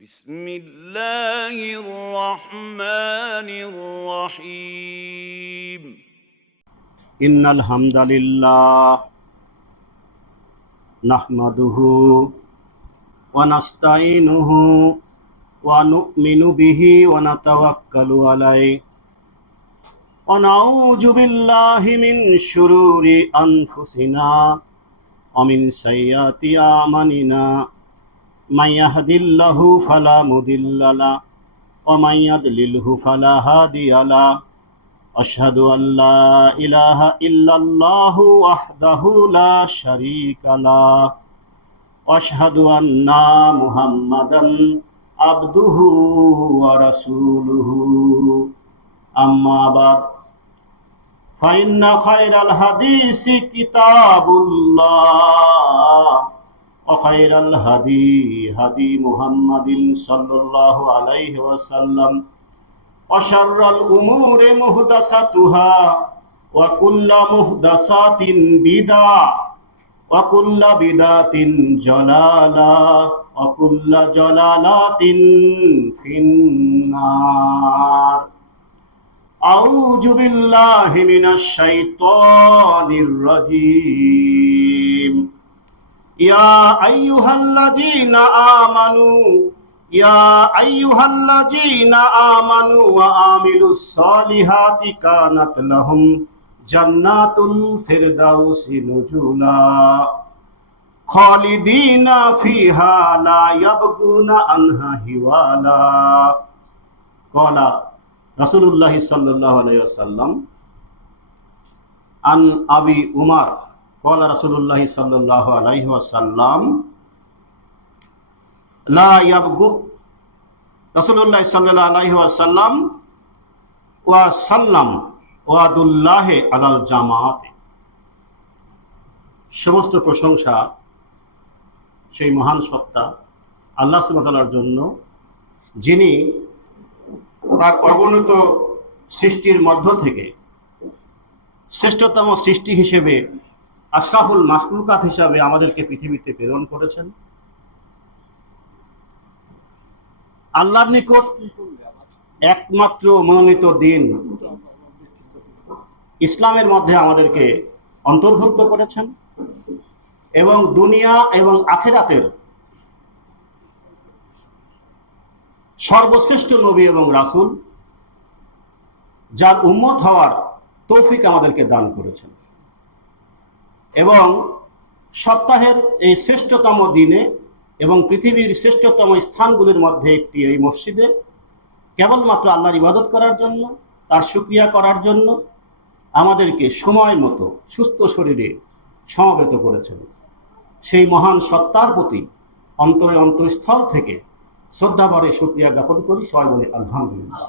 بسم الله الرحمن الرحيم إن الحمد لله نحمده ونستعينه ونؤمن به ونتوكل عليه ونعوذ بالله من شرور أنفسنا ومن سيئات أعمالنا من يهد الله فلا مضل له ومن يضلله فلا هادي له أشهد أن لا إله إلا الله وحده لا شريك له وأشهد أن محمدا عبده ورسوله أما بعد فإن خير الحديث كتاب الله وخير الهدي هدي محمد صلى الله عليه وسلم وشر الأمور محدثاتها وكل محدثات بدعة وكل بدعة ضلالة وكل ضلالة في النار أعوذ بالله من الشيطان الرجيم يا أيها الذين آمنوا وعملوا الصالحات كانت لهم جنات الفردوس نزلا خالدين فيها لا يبغون عنها حولا قال رسول الله صلى الله عليه وسلم عن أبي عمر قال رسول الله صلى الله عليه وسلم لا يبغو رسول الله صلى الله عليه وسلم وسلم ওয়াদুল্লাহ আলাল জামাত। সমস্ত প্রশংসা সেই মহান সত্তা আল্লাহ সুবহানাহু ওয়া তাআলার জন্য, যিনি তার অগণিত সৃষ্টির মধ্য থেকে শ্রেষ্ঠতম সৃষ্টি হিসেবে আশরাফুল মাখলুকাত হিসাবে আমাদেরকে পৃথিবীতে প্রেরণ করেছেন। আল্লাহর নিকট একমাত্র মনোনীত দিন ইসলামের মধ্যে আমাদেরকে অন্তর্ভুক্ত করেছেন এবং দুনিয়া এবং আখিরাতের সর্বশ্রেষ্ঠ নবী এবং রাসূল, যার উম্মত হওয়ার তৌফিক আমাদেরকে দান করেছেন। এবং সপ্তাহের এই শ্রেষ্ঠতম দিনে এবং পৃথিবীর শ্রেষ্ঠতম স্থানগুলির মধ্যে একটি এই মসজিদে কেবলমাত্র আল্লাহর ইবাদত করার জন্য, তার শুকরিয়া করার জন্য আমাদেরকে সময় মতো সুস্থ শরীরে সমবেত করেছেন। সেই মহান সত্তার প্রতি অন্তরে অন্তঃস্থল থেকে শ্রদ্ধাভরে শুকরিয়া জ্ঞাপন করি। সবাই বলি আলহামদুলিল্লাহ।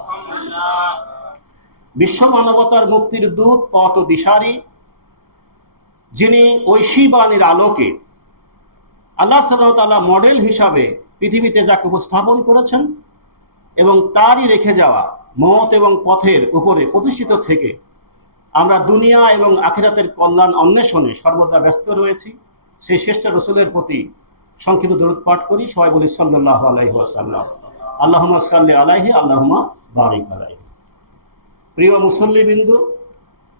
বিশ্ব মানবতার মুক্তির দূত, পথ দিশারি, যিনি ঐশী বাণীর আলোকে আল্লাহ সুবহানাহু ওয়া তাআলা মডেল হিসাবে পৃথিবীতে যাকে উপস্থাপন করেছেন এবং তারই রেখে যাওয়া মত এবং পথের উপরে প্রতিষ্ঠিত থেকে আমরা দুনিয়া এবং আখিরাতের কল্যাণ অন্বেষণে সর্বদা ব্যস্ত রয়েছি, সেই শ্রেষ্ঠ রাসূলের প্রতি সংক্ষিপ্ত দরুদ পাঠ করি। সবাই বলি সাল্লাল্লাহু আলাইহি ওয়াসাল্লাম। আল্লাহুম্মা সাল্লি আলাইহি আল্লাহুম্মা বারিক আলাইহি। প্রিয় মুসল্লিবৃন্দ,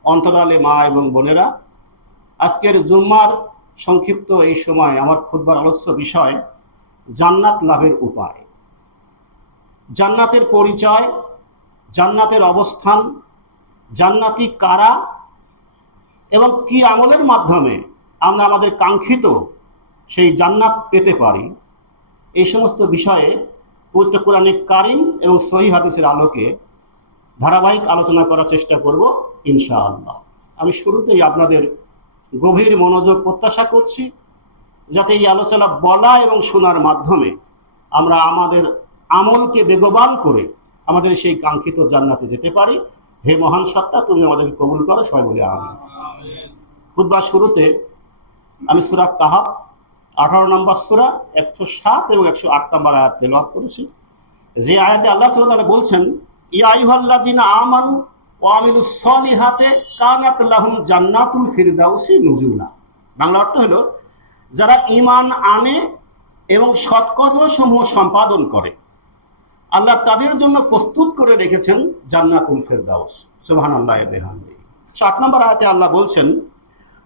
অন্তরালে মা এবং বোনেরা, আজকের জুম্মার সংক্ষিপ্ত এই সময় আমার খুতবার আলোচ্য বিষয় জান্নাত লাভের উপায়, জান্নাতের পরিচয়, জান্নাতের অবস্থান, জান্নাতি কারা এবং কি আমলের মাধ্যমে আমরা আমাদের কাঙ্ক্ষিত সেই জান্নাত পেতে পারি। এই সমস্ত বিষয়ে পবিত্র কোরআনে কারিম এবং সহিহ হাদিসের আলোকে ধারাবাহিক আলোচনা করার চেষ্টা করব ইনশাআল্লাহ। আমি শুরুতেই আপনাদের গভীর মনোযোগ প্রত্যাশা করছি, যাতে এই আলোচনা বলা এবং শোনার মাধ্যমে আমরা আমাদের আমলকে বেগবান করে আমাদের সেই কাঙ্ক্ষিত জান্নাতে যেতে পারি। হে মহান সত্তা, তুমি আমাদেরকে কবুল করো। সবাই বলি আমিন। খুতবার শুরুতে আমি সূরা কাহাফ 18 নম্বর সূরা 107 এবং 108 নম্বর আয়াত তেলাওয়াত করেছি। যে আয়াতে আল্লাহ সুবহানাহু ওয়া তাআলা বলছেন, ইয়া আইয়ুহাল্লাযিনা আমানু ওয়া আমিলুস সলিহাতি কানাত লাহুম জান্নাতুল ফিরদাউসি নুজুলা। বাংলা অর্থ হলো, যারা ঈমান আনে এবং সৎকর্মসমূহ সম্পাদন করে, আল্লাহ তাদের জন্য প্রস্তুত করে রেখেছেন জান্নাতুল ফেরদাউস। সুবহানাল্লাহ ওয়া বিহামদিহি। 8 নম্বর আয়াতে আল্লাহ বলছেন,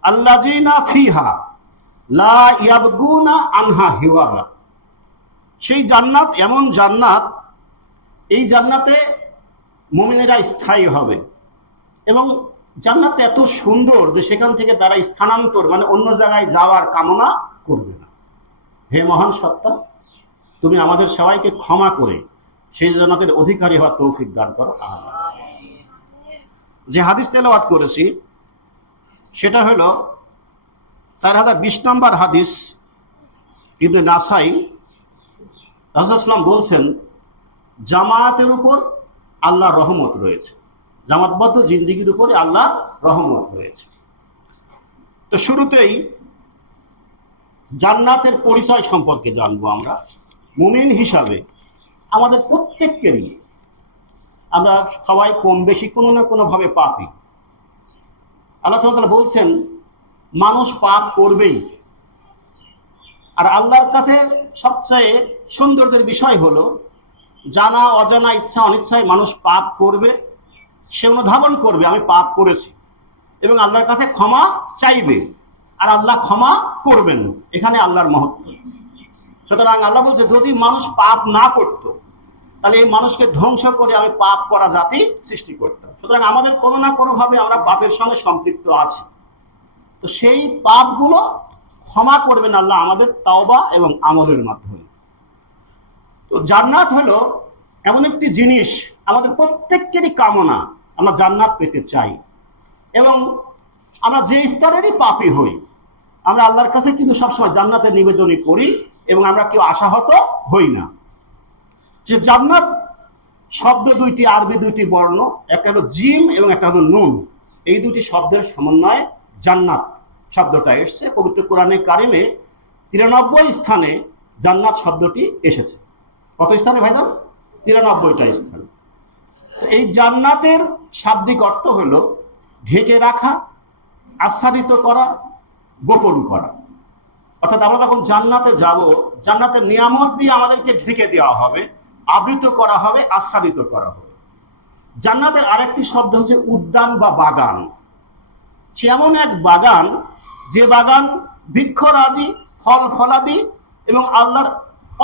আল্লাযীনা ফিহা লা ইয়াবগুনা আনহা হিওয়ালা। সেই জান্নাত এমন জান্নাত, এই জান্নাতে মুমিনেরা স্থায়ী হবে এবং জান্নাত এত সুন্দর যে সেখান থেকে তারা স্থানান্তর মানে অন্য জায়গায় যাওয়ার কামনা করবে না। হে মহান সত্তা, তুমি আমাদের সবাইকে ক্ষমা করে সেই জান্নাতের অধিকারী হওয়ার তৌফিক দান করো। যে হাদিস তেলাওয়াত করেছি সেটা হলো 4020 নম্বর হাদিস, ইবনে নাসাই। রাসূল সাল্লাল্লাহু বলছেন, জামায়াতের উপর আল্লাহর রহমত রয়েছে, জামাতবদ্ধ জিন্দেগির উপরে আল্লাহর রহমত রয়েছে। তো শুরুতেই জান্নাতের পরিচয় সম্পর্কে জানবো আমরা। মুমিন হিসাবে আমাদের প্রত্যেককেরই, আমরা সবাই কম বেশি কোনো না কোনোভাবে পাপী। আল্লাহ সুবহানাহু ওয়া তাআলা বলছেন, মানুষ পাপ করবেই। আর আল্লাহর কাছে সবচেয়ে সৌন্দর্যের বিষয় হলো, জানা অজানা ইচ্ছা অনিচ্ছায় মানুষ পাপ করবে, সে অনুধাবন করবে আমি পাপ করেছি এবং আল্লাহর কাছে ক্ষমা চাইবে, আর আল্লাহ ক্ষমা করবেন। এখানে আল্লাহর মহত্ব। সুতরাং আল্লাহ বলছে, যদি মানুষ পাপ না করত তাহলে এই মানুষকে ধ্বংস করে আমি পাপ করা জাতি সৃষ্টি করতাম। সুতরাং আমাদের কোনো না কোনোভাবে আমরা পাপের সঙ্গে সম্পৃক্ত আছি। তো সেই পাপগুলো ক্ষমা করবেন আল্লাহ আমাদের তাওবা এবং আমলের মাধ্যমে। তো জান্নাত হলো এমন একটি জিনিস, আমাদের প্রত্যেকেরই কামনা, আমরা জান্নাত পেতে চাই। এবং আমরা যে স্তরেরই পাপী হই, আমরা আল্লাহর কাছে কিন্তু সবসময় জান্নাতের নিবেদনই করি এবং আমরা কেউ আশাহত হই না। যে জান্নাত শব্দ দুইটি, আরবি দুইটি বর্ণ, একটা হলো জিম এবং একটা হলো নুন। এই দুটি শব্দের সমন্বয়ে জান্নাত শব্দটা এসছে। পবিত্র কোরআনে কারিমে 93 স্থানে জান্নাত শব্দটি এসেছে। কত স্থানে ভাইজান? 93টা স্থানে। এই জান্নাতের শাব্দিক অর্থ হলো ঢেকে রাখা, আচ্ছাদিত করা, গোপন করা। অর্থাৎ আমরা যখন জান্নাতে যাব, জান্নাতের নিয়ামত দিয়ে আমাদেরকে ঢেকে দেওয়া হবে, আবৃত করা হবে, আচ্ছাদিত করা হবে। জান্নাতের আরেকটি শব্দ হচ্ছে উদ্যান বা বাগান। সে এমন এক বাগান, যে বাগান বৃক্ষরাজি, ফল ফলাদি এবং আল্লাহর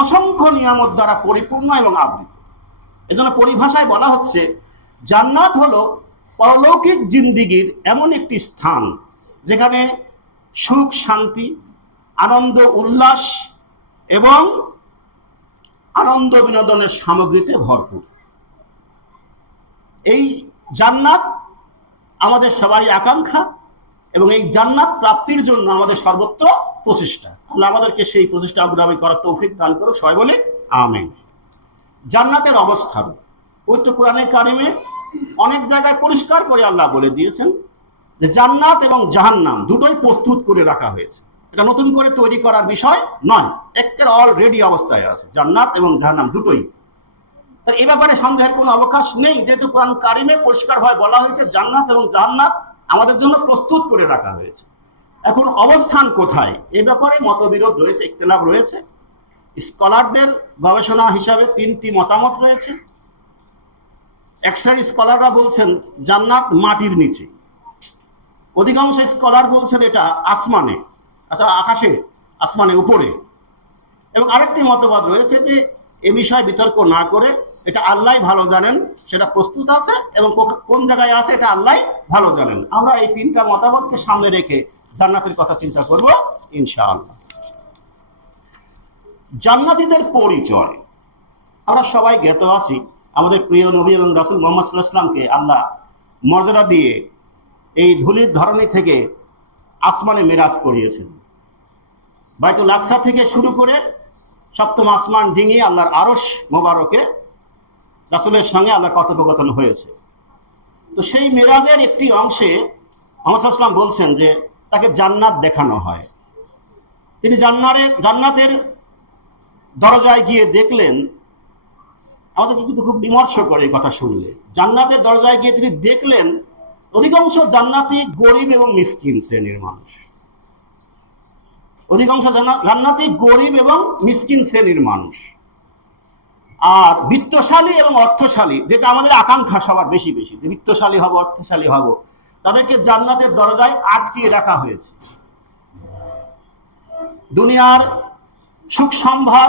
অসংখ্য নিয়ামত দ্বারা পরিপূর্ণ এবং আবৃত। এজন্য পরিভাষায় বলা হচ্ছে, জান্নাত হলো পরলৌকিক জিন্দিগির এমন একটি স্থান যেখানে সুখ, শান্তি, আনন্দ, উল্লাস এবং আনন্দ বিনোদনের সামগ্রীতে ভরপুর। এই জান্নাত আমাদের সবারই আকাঙ্ক্ষা এবং এই জান্নাত প্রাপ্তির জন্য আমাদের সর্বত্র প্রচেষ্টা। আল্লাহ আমাদেরকে সেই প্রচেষ্টা অগ্রগামী করার তৌফিক দান করুক, সবাই বলে আমিন। জান্নাতের অবস্থান পবিত্র কোরআনে কারিমে অনেক জায়গায় পরিষ্কার করে আল্লাহ বলে দিয়েছেন যে জান্নাত এবং জাহান্নাম দুটোই প্রস্তুত করে রাখা হয়েছে। এটা নতুন করে তৈরি করার বিষয় নয়, একের অলরেডি অবস্থায় আছে জান্নাত এবং জাহান্নাম দুটোই। তার এ ব্যাপারে সন্দেহের কোনো অবকাশ নেই, যেহেতু কোরআন কারিমে পরিষ্কারভাবে বলা হয়েছে জান্নাত এবং জাহান্নাম আমাদের জন্য প্রস্তুত করে রাখা হয়েছে। এখন অবস্থান কোথায়, এ ব্যাপারে মতবিরোধ রয়েছে, ইখতিলাফ রয়েছে। স্কলারদের গবেষণা হিসাবে 3টি মতামত রয়েছে। এক শ্রেণীর স্কলাররা বলছেন জান্নাত মাটির নিচে, অধিকাংশ স্কলার বলছেন এটা আসমানে, আকাশে, আসমানে উপরে। এবং আরেকটি মতবাদ রয়েছে যে এ বিষয়ে বিতর্ক না করে এটা আল্লাহ ভালো জানেন, সেটা প্রস্তুত আছে এবং কোন জায়গায় আছে এটা আল্লাহ ভালো জানেন। আমরা এই 3টা মতামতকে সামনে রেখে জান্নাতের কথা চিন্তা করব ইনশাআল্লাহ। জান্নাতীদের পরিচয় আমরা সবাই জ্ঞাত আছি। আমাদের প্রিয় নবী এবং রাসূল মুহাম্মদ সাল্লাল্লাহু আলাইহি ওয়াসাল্লামকে আল্লাহ মর্যাদা দিয়ে এই ধুলির ধরনী থেকে আসমানে মেরাজ করিয়েছেন। বাইতুল আকসা থেকে শুরু করে 7ম আসমান ডিঙিয়ে আল্লাহর আরশ মোবারকে রাসূলের সঙ্গে আল্লাহর কথোপকথন হয়েছে। তো সেই মেরাজের একটি অংশে মুহাম্মদ সাল্লাল্লাহু আলাইহি ওয়াসাল্লাম বলছেন যে তাকে জান্নাত দেখানো হয়। তিনি জান্নাতের দরজায় গিয়ে দেখলেন, আমাদেরকে কিন্তু খুব বিমর্ষ করে এই কথা শুনলে। জান্নাতের দরজায় গিয়ে তিনি দেখলেন অধিকাংশ জান্নাতি গরিব এবং মিসকিন শ্রেণীর মানুষ। অধিকাংশ জান্নাতি গরিব এবং মিসকিন শ্রেণীর মানুষ। আর বিত্তশালী এবং অর্থশালী, যেটা আমাদের আকাঙ্ক্ষা সবার বেশি বেশি, যে বিত্তশালী হব, অর্থশালী হব, তাদেরকে জান্নাতের দরজায় আটকিয়ে রাখা হয়েছে। দুনিয়ার সুখ সম্ভার,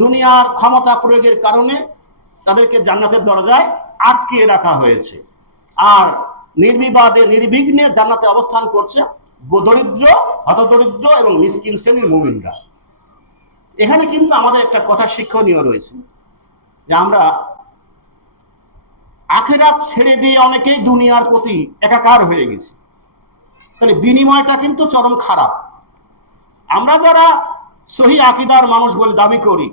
দুনিয়ার ক্ষমতা প্রয়োগের কারণে তাদেরকে জান্নাতের দরজায় আটকিয়ে রাখা হয়েছে। আর নির্বিবাদে নির্বিঘ্নে জান্নাতে অবস্থান করছে দরিদ্র, হতদরিদ্র এবং মিসকিন শ্রেণীর মুমিনরা। এখানে কিন্তু আমাদের একটা কথা শিক্ষণীয় রয়েছে, যে আমরা আখিরাত ছেড়ে দিয়ে অনেকেই দুনিয়ার প্রতি একাকার হয়ে গেছি। তাহলে বিনিময়টা কিন্তু চরম খারাপ। আমরা যারা সহি আকীদার মানুষ বলে দাবি করি,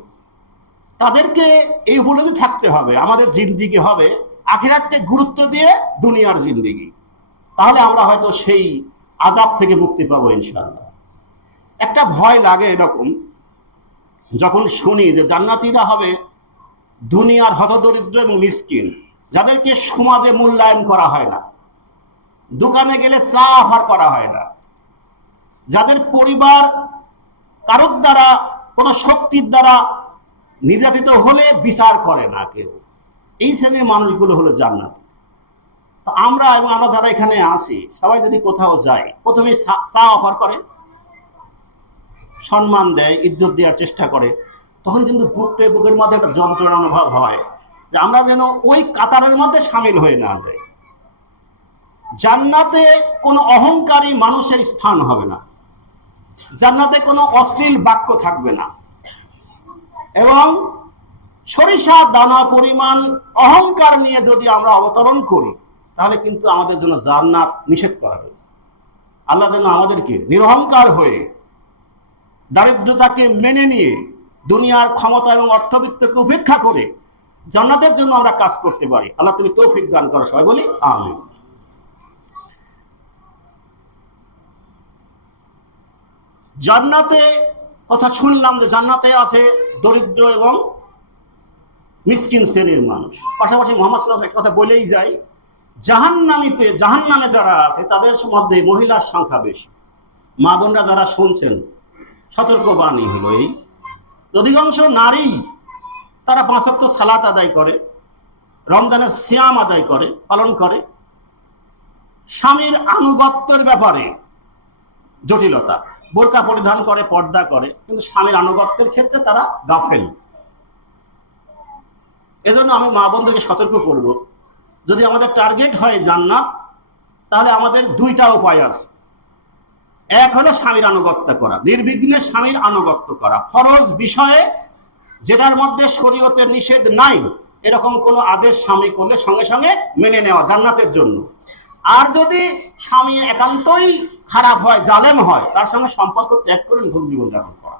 তাদেরকে এই উপলব্ধি থাকতে হবে, আমাদের জিন্দিগি হবে আখিরাতকে গুরুত্ব দিয়ে দুনিয়ার জিন্দিগি। তাহলে আমরা হয়তো সেই আযাব থেকে মুক্তি পাবো ইনশাআল্লাহ। একটা ভয় লাগে এরকম, যখন শুনি যে জান্নাতীরা হবে দুনিয়ার হতদরিদ্র এবং মিসকিন, যাদেরকে সমাজে মূল্যায়ন করা হয় না, দোকানে গেলে চা অফার করা হয় না, যাদের পরিবার কারোর দ্বারা, কোনো শক্তির দ্বারা নির্যাতিত হলে বিচার করে না কেউ, এই শ্রেণীর মানুষগুলো হলো জান্নাত। আমরা এবং আমরা যারা এখানে আসি, সবাই যদি কোথাও যাই, প্রথমে চা অফার করে, সম্মান দেয়, ইজ্জত দেওয়ার চেষ্টা করে, তখন কিন্তু বুকের মধ্যে একটা যন্ত্রণা অনুভব হয় যে আমরা যেন ওই কাতারের মধ্যে সামিল হয়ে না যাই। জান্নাতে কোনো অহংকারী মানুষের স্থান হবে না, জান্নাতে কোনো অশ্লীল বাক্য থাকবে না, এবং সরিষা দানা পরিমাণ অহংকার নিয়ে যদি আমরা অবতরণ করি, তাহলে কিন্তু আমাদের জন্য জান্নাত নিষেধ করা হয়েছে। আল্লাহ যেন আমাদেরকে নিরহংকার হয়ে দারিদ্রতাকে মেনে নিয়ে দুনিয়ার ক্ষমতা এবং অর্থবিত্তকে উপেক্ষা করে জান্নাতের জন্য আমরা কাজ করতে পারি। আল্লাহ তুমি তৌফিক দান করো, সবাই বলি আমিন। জান্নাতে কথা শুনলাম যে জান্নাতে আছে দরিদ্র এবং মিসকিন শ্রেণীর মানুষ। পাশাপাশি মুহাম্মদ সাল্লাল্লাহু আলাইহি ওয়াসাল্লাম কথা বলেই যায়, জাহান্নামে যারা আছে তাদের মধ্যে মহিলার সংখ্যা বেশি। মা বোনরা যারা শুনছেন, সতর্কবাণী হলো এই, অধিকাংশ নারী তারা 5 ওয়াক্ত সালাত আদায় করে, রমজানের সিয়াম আদায় করে, পালন করে, স্বামীর আনুগত্যের ব্যাপারে জটিলতা, বোরকা পরিধান করে, পর্দা করে, কিন্তু স্বামীর আনুগত্যের ক্ষেত্রে তারা গাফেল। এজন্য আমি মা বোনদেরকে সতর্ক করব, যদি আমাদের টার্গেট হয় জান্নাত, তাহলে আমাদের 2টা উপায় আছে। এক হলো স্বামীর আনুগত্য করা, নির্বিঘ্নে স্বামীর আনুগত্য করা, ফরজ বিষয়ে যেটার মধ্যে শরীয়তের নিষেধ নাই এরকম কোনো আদেশ স্বামী করলে সঙ্গে সঙ্গে মেনে নেওয়া জান্নাতের জন্য। আর যদি স্বামী একান্তই খারাপ হয়, জালেম হয়, তার সঙ্গে সম্পর্ক ত্যাগ করে নতুন জীবন যাপন করা।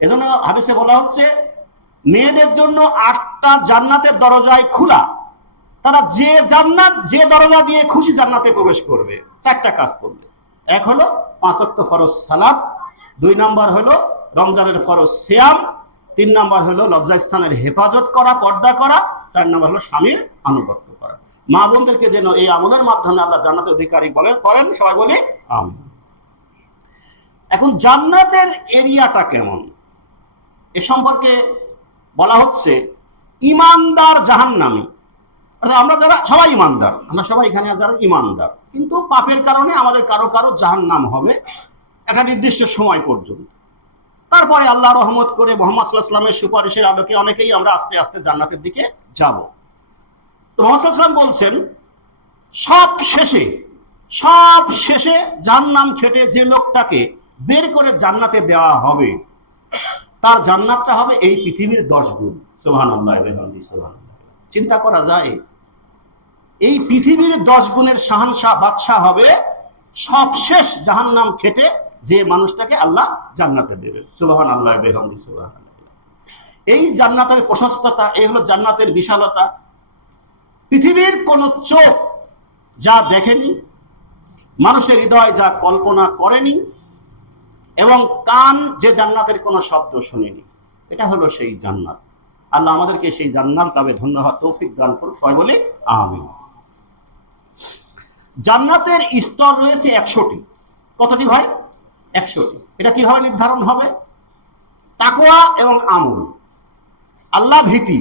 এজন্য হাদিসে বলা হচ্ছে, মেয়েদের জন্য 8টা জান্নাতের দরজায় খোলা, তারা যে দরজা দিয়ে খুশি জান্নাতে প্রবেশ করবে 4টা কাজ করবে। এক হলো 5 ওয়াক্ত ফরজ সালাত, 2 নম্বর হলো রমজানের ফরজ সিয়াম, 3 নম্বর হলো লজ্জাস্থানের হেফাজত করা, পর্দা করা, 4 নম্বর হলো স্বামীর আনুগত্য করা। মা বোনদেরকে যেন এই আমলের মাধ্যমে আল্লাহ জান্নাতের অধিকারী করেন, সবাই বলে আমিন। এখন জান্নাতের এরিয়াটা কেমন এ সম্পর্কে বলা হচ্ছে, ইমানদার জাহান্নামী। আমরা যারা সবাই ইমানদার, আমরা সবাই এখানে যারা ইমানদার, কিন্তু পাপের কারণে আমাদের কারো কারো জাহান্নাম হবে একটা নির্দিষ্ট সময় পর্যন্ত। তারপরে আল্লাহ রহমত করে মুহাম্মদ সাল্লাল্লাহু আলাইহি ওয়াসাল্লামের সুপারিশের আলোকে অনেকেই আমরা আস্তে আস্তে জান্নাতের দিকে যাব। তো মুহাম্মদ সাল্লাল্লাহু আলাইহি ওয়াসাল্লাম বলছেন, সব শেষে জাহান্নাম খেটে যে লোকটাকে বের করে জান্নাতে দেওয়া হবে, তার জান্নাতটা হবে এই পৃথিবীর 10 গুণ। সুবহানাল্লাহ, সুবহানাল্লাহ। চিন্তা করা যায়, এই পৃথিবীর 10 গুণের শাহানশাহ, বাদশাহ হবে সবশেষ জাহান্নাম খেটে যে মানুষটাকে আল্লাহ জান্নাতে দেবে। সুবহানাল্লাহ, সুবহানাল্লাহ। এই জান্নাতের প্রশস্ততা, এই হলো জান্নাতের বিশালতা। পৃথিবীর কোন চোখ যা দেখেনি, মানুষের হৃদয় যা কল্পনা করেনি, এবং কান যে জান্নাতের কোনো শব্দ শুনেনি, এটা হলো সেই জান্নাত। আল্লাহ আমাদেরকে সেই জান্নাত তবে ধন্যবাদ তৌফিক দান করুন, সবাই বলে আমিন। জান্নাতের স্তর রয়েছে 100টি। কতটি ভাই? 100টি। এটা কিভাবে নির্ধারণ হবে? তাকওয়া এবং আমল, আল্লাহ ভীতি।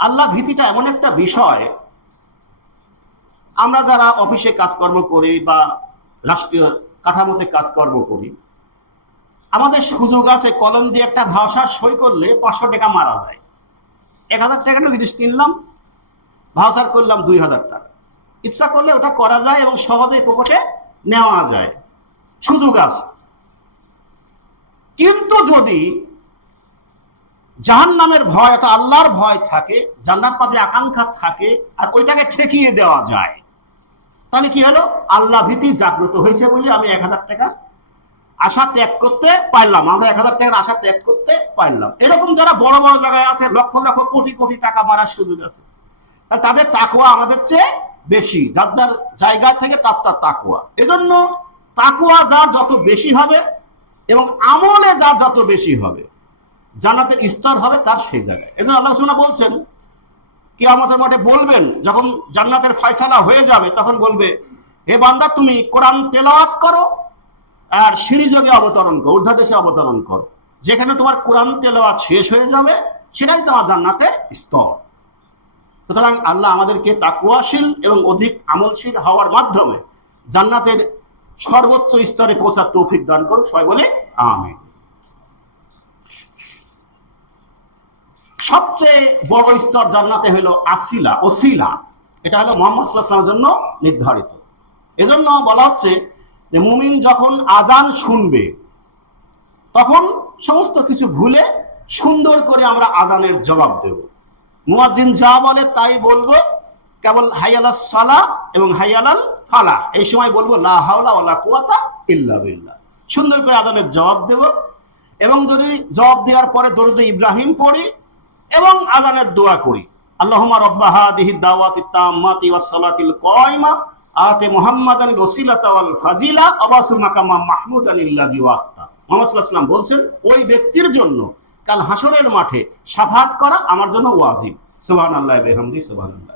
আল্লাহ ভীতিটা এমন একটা বিষয়, আমরা যারা অফিসে কাজকর্ম করি বা রাষ্ট্রীয় কাঠামোতে কাজকর্ম করি, আমাদের সুযোগ আছে কলম দিয়ে একটা ভাষা সই করলে 500 টাকা মারা যায়। 1000 টাকার জিনিস কিনলাম, ভাউচার করলাম 2000 টাকা। ইচ্ছা করলে ওটা করা যায় এবং সহজে পকেটে নেওয়া যায়, সুযোগ আছে। কিন্তু যদি জাহান্নামের ভয় অর্থাৎ আল্লাহর ভয় থাকে, জান্নাত পাবে আকাঙ্ক্ষা থাকে, আর ওইটাকে ঠেকিয়ে দেওয়া যায়, তাহলে কি হলো? আল্লাহ ভীতি জাগ্রত হয়েছে বলে আমি 1000 টাকা আশা ত্যাগ করতে পারলাম, আমরা 1000 টাকার আশা ত্যাগ করতে পারলাম। এরকম যারা বড় বড় জায়গায় আছে, লক্ষ লক্ষ কোটি কোটি টাকা মারার সুযোগ আছে, তাদের তাকওয়া আমাদের চেয়ে বেশি, যার যার জায়গা থেকে তার তার তাকওয়া। এজন্য তাকওয়া যার যত বেশি হবে এবং আমলে যার যত বেশি হবে, জান্নাতের স্তর হবে তার সেই জায়গায়। এজন্য আল্লাহ সুবহানাহু বলছেন, কিয়ামতের মাঠে বলবেন, যখন জান্নাতের ফয়সালা হয়ে যাবে, তখন বলবে, হে বান্দা তুমি কোরআন তেলাওয়াত করো আর সিঁড়ি যোগে অবতরণ করো, ঊর্ধ্বদেশে অবতরণ করো। যেখানে তোমার কোরআন তেলাওয়াত শেষ হয়ে যাবে, সেটাই তোমার জান্নাতের স্তর। সুতরাং আল্লাহ আমাদেরকে তাকওয়াশীল এবং অধিক আমলশীল হওয়ার মাধ্যমে জান্নাতের সর্বোচ্চ স্তরে পৌঁছার তৌফিক দান করুন। সবাই বলে আমিন। সবচেয়ে বড় স্তর জান্নাতে হলো আসিলা, ওসিলা। এটা হলো মুহাম্মদ সাল্লাল্লাহু আলাইহি ওয়াসাল্লামের জন্য নির্ধারিত। এজন্য বলা হচ্ছে যে মুমিন যখন আজান শুনবে, তখন সমস্ত কিছু ভুলে সুন্দর করে আমরা আজানের জবাব দেব। মুয়াজ্জিন যা বলে তাই বলবো, কেবল হাইয়ালাস সালাহ এবং হাইয়ালাল ফালাহ, এই সময় বলবো লা হাওলা ওয়ালা কুওয়াতা ইল্লা বিল্লাহ। সুন্দর করে আজানের জবাব দেব, এবং যদি জবাব দেওয়ার পরে দরুদ ইব্রাহিম পড়ি এবং আজানের দোয়া করি, আল্লাহুম্মা রাব্বা হাদিহি দাওয়াতিত তাম্মাতি ওয়াস সালাতিল কায়মা আতে মুহাম্মাদানিল ওসিলাতা ওয়াল ফাজিলা আবাসু মাকামা মাহমুদানিল্লাযী ওয়াক্তা। মুহাম্মদ সাল্লাল্লাহু আলাইহি ওয়াসাল্লাম বলছেন, ওই ব্যক্তির জন্য কাল হাসরের মাঠে শাফাআত করা আমার জন্য ওয়াজিব। সুবহানাল্লাহি ওয়া বিহামদিহি সুবহানাল্লাহ।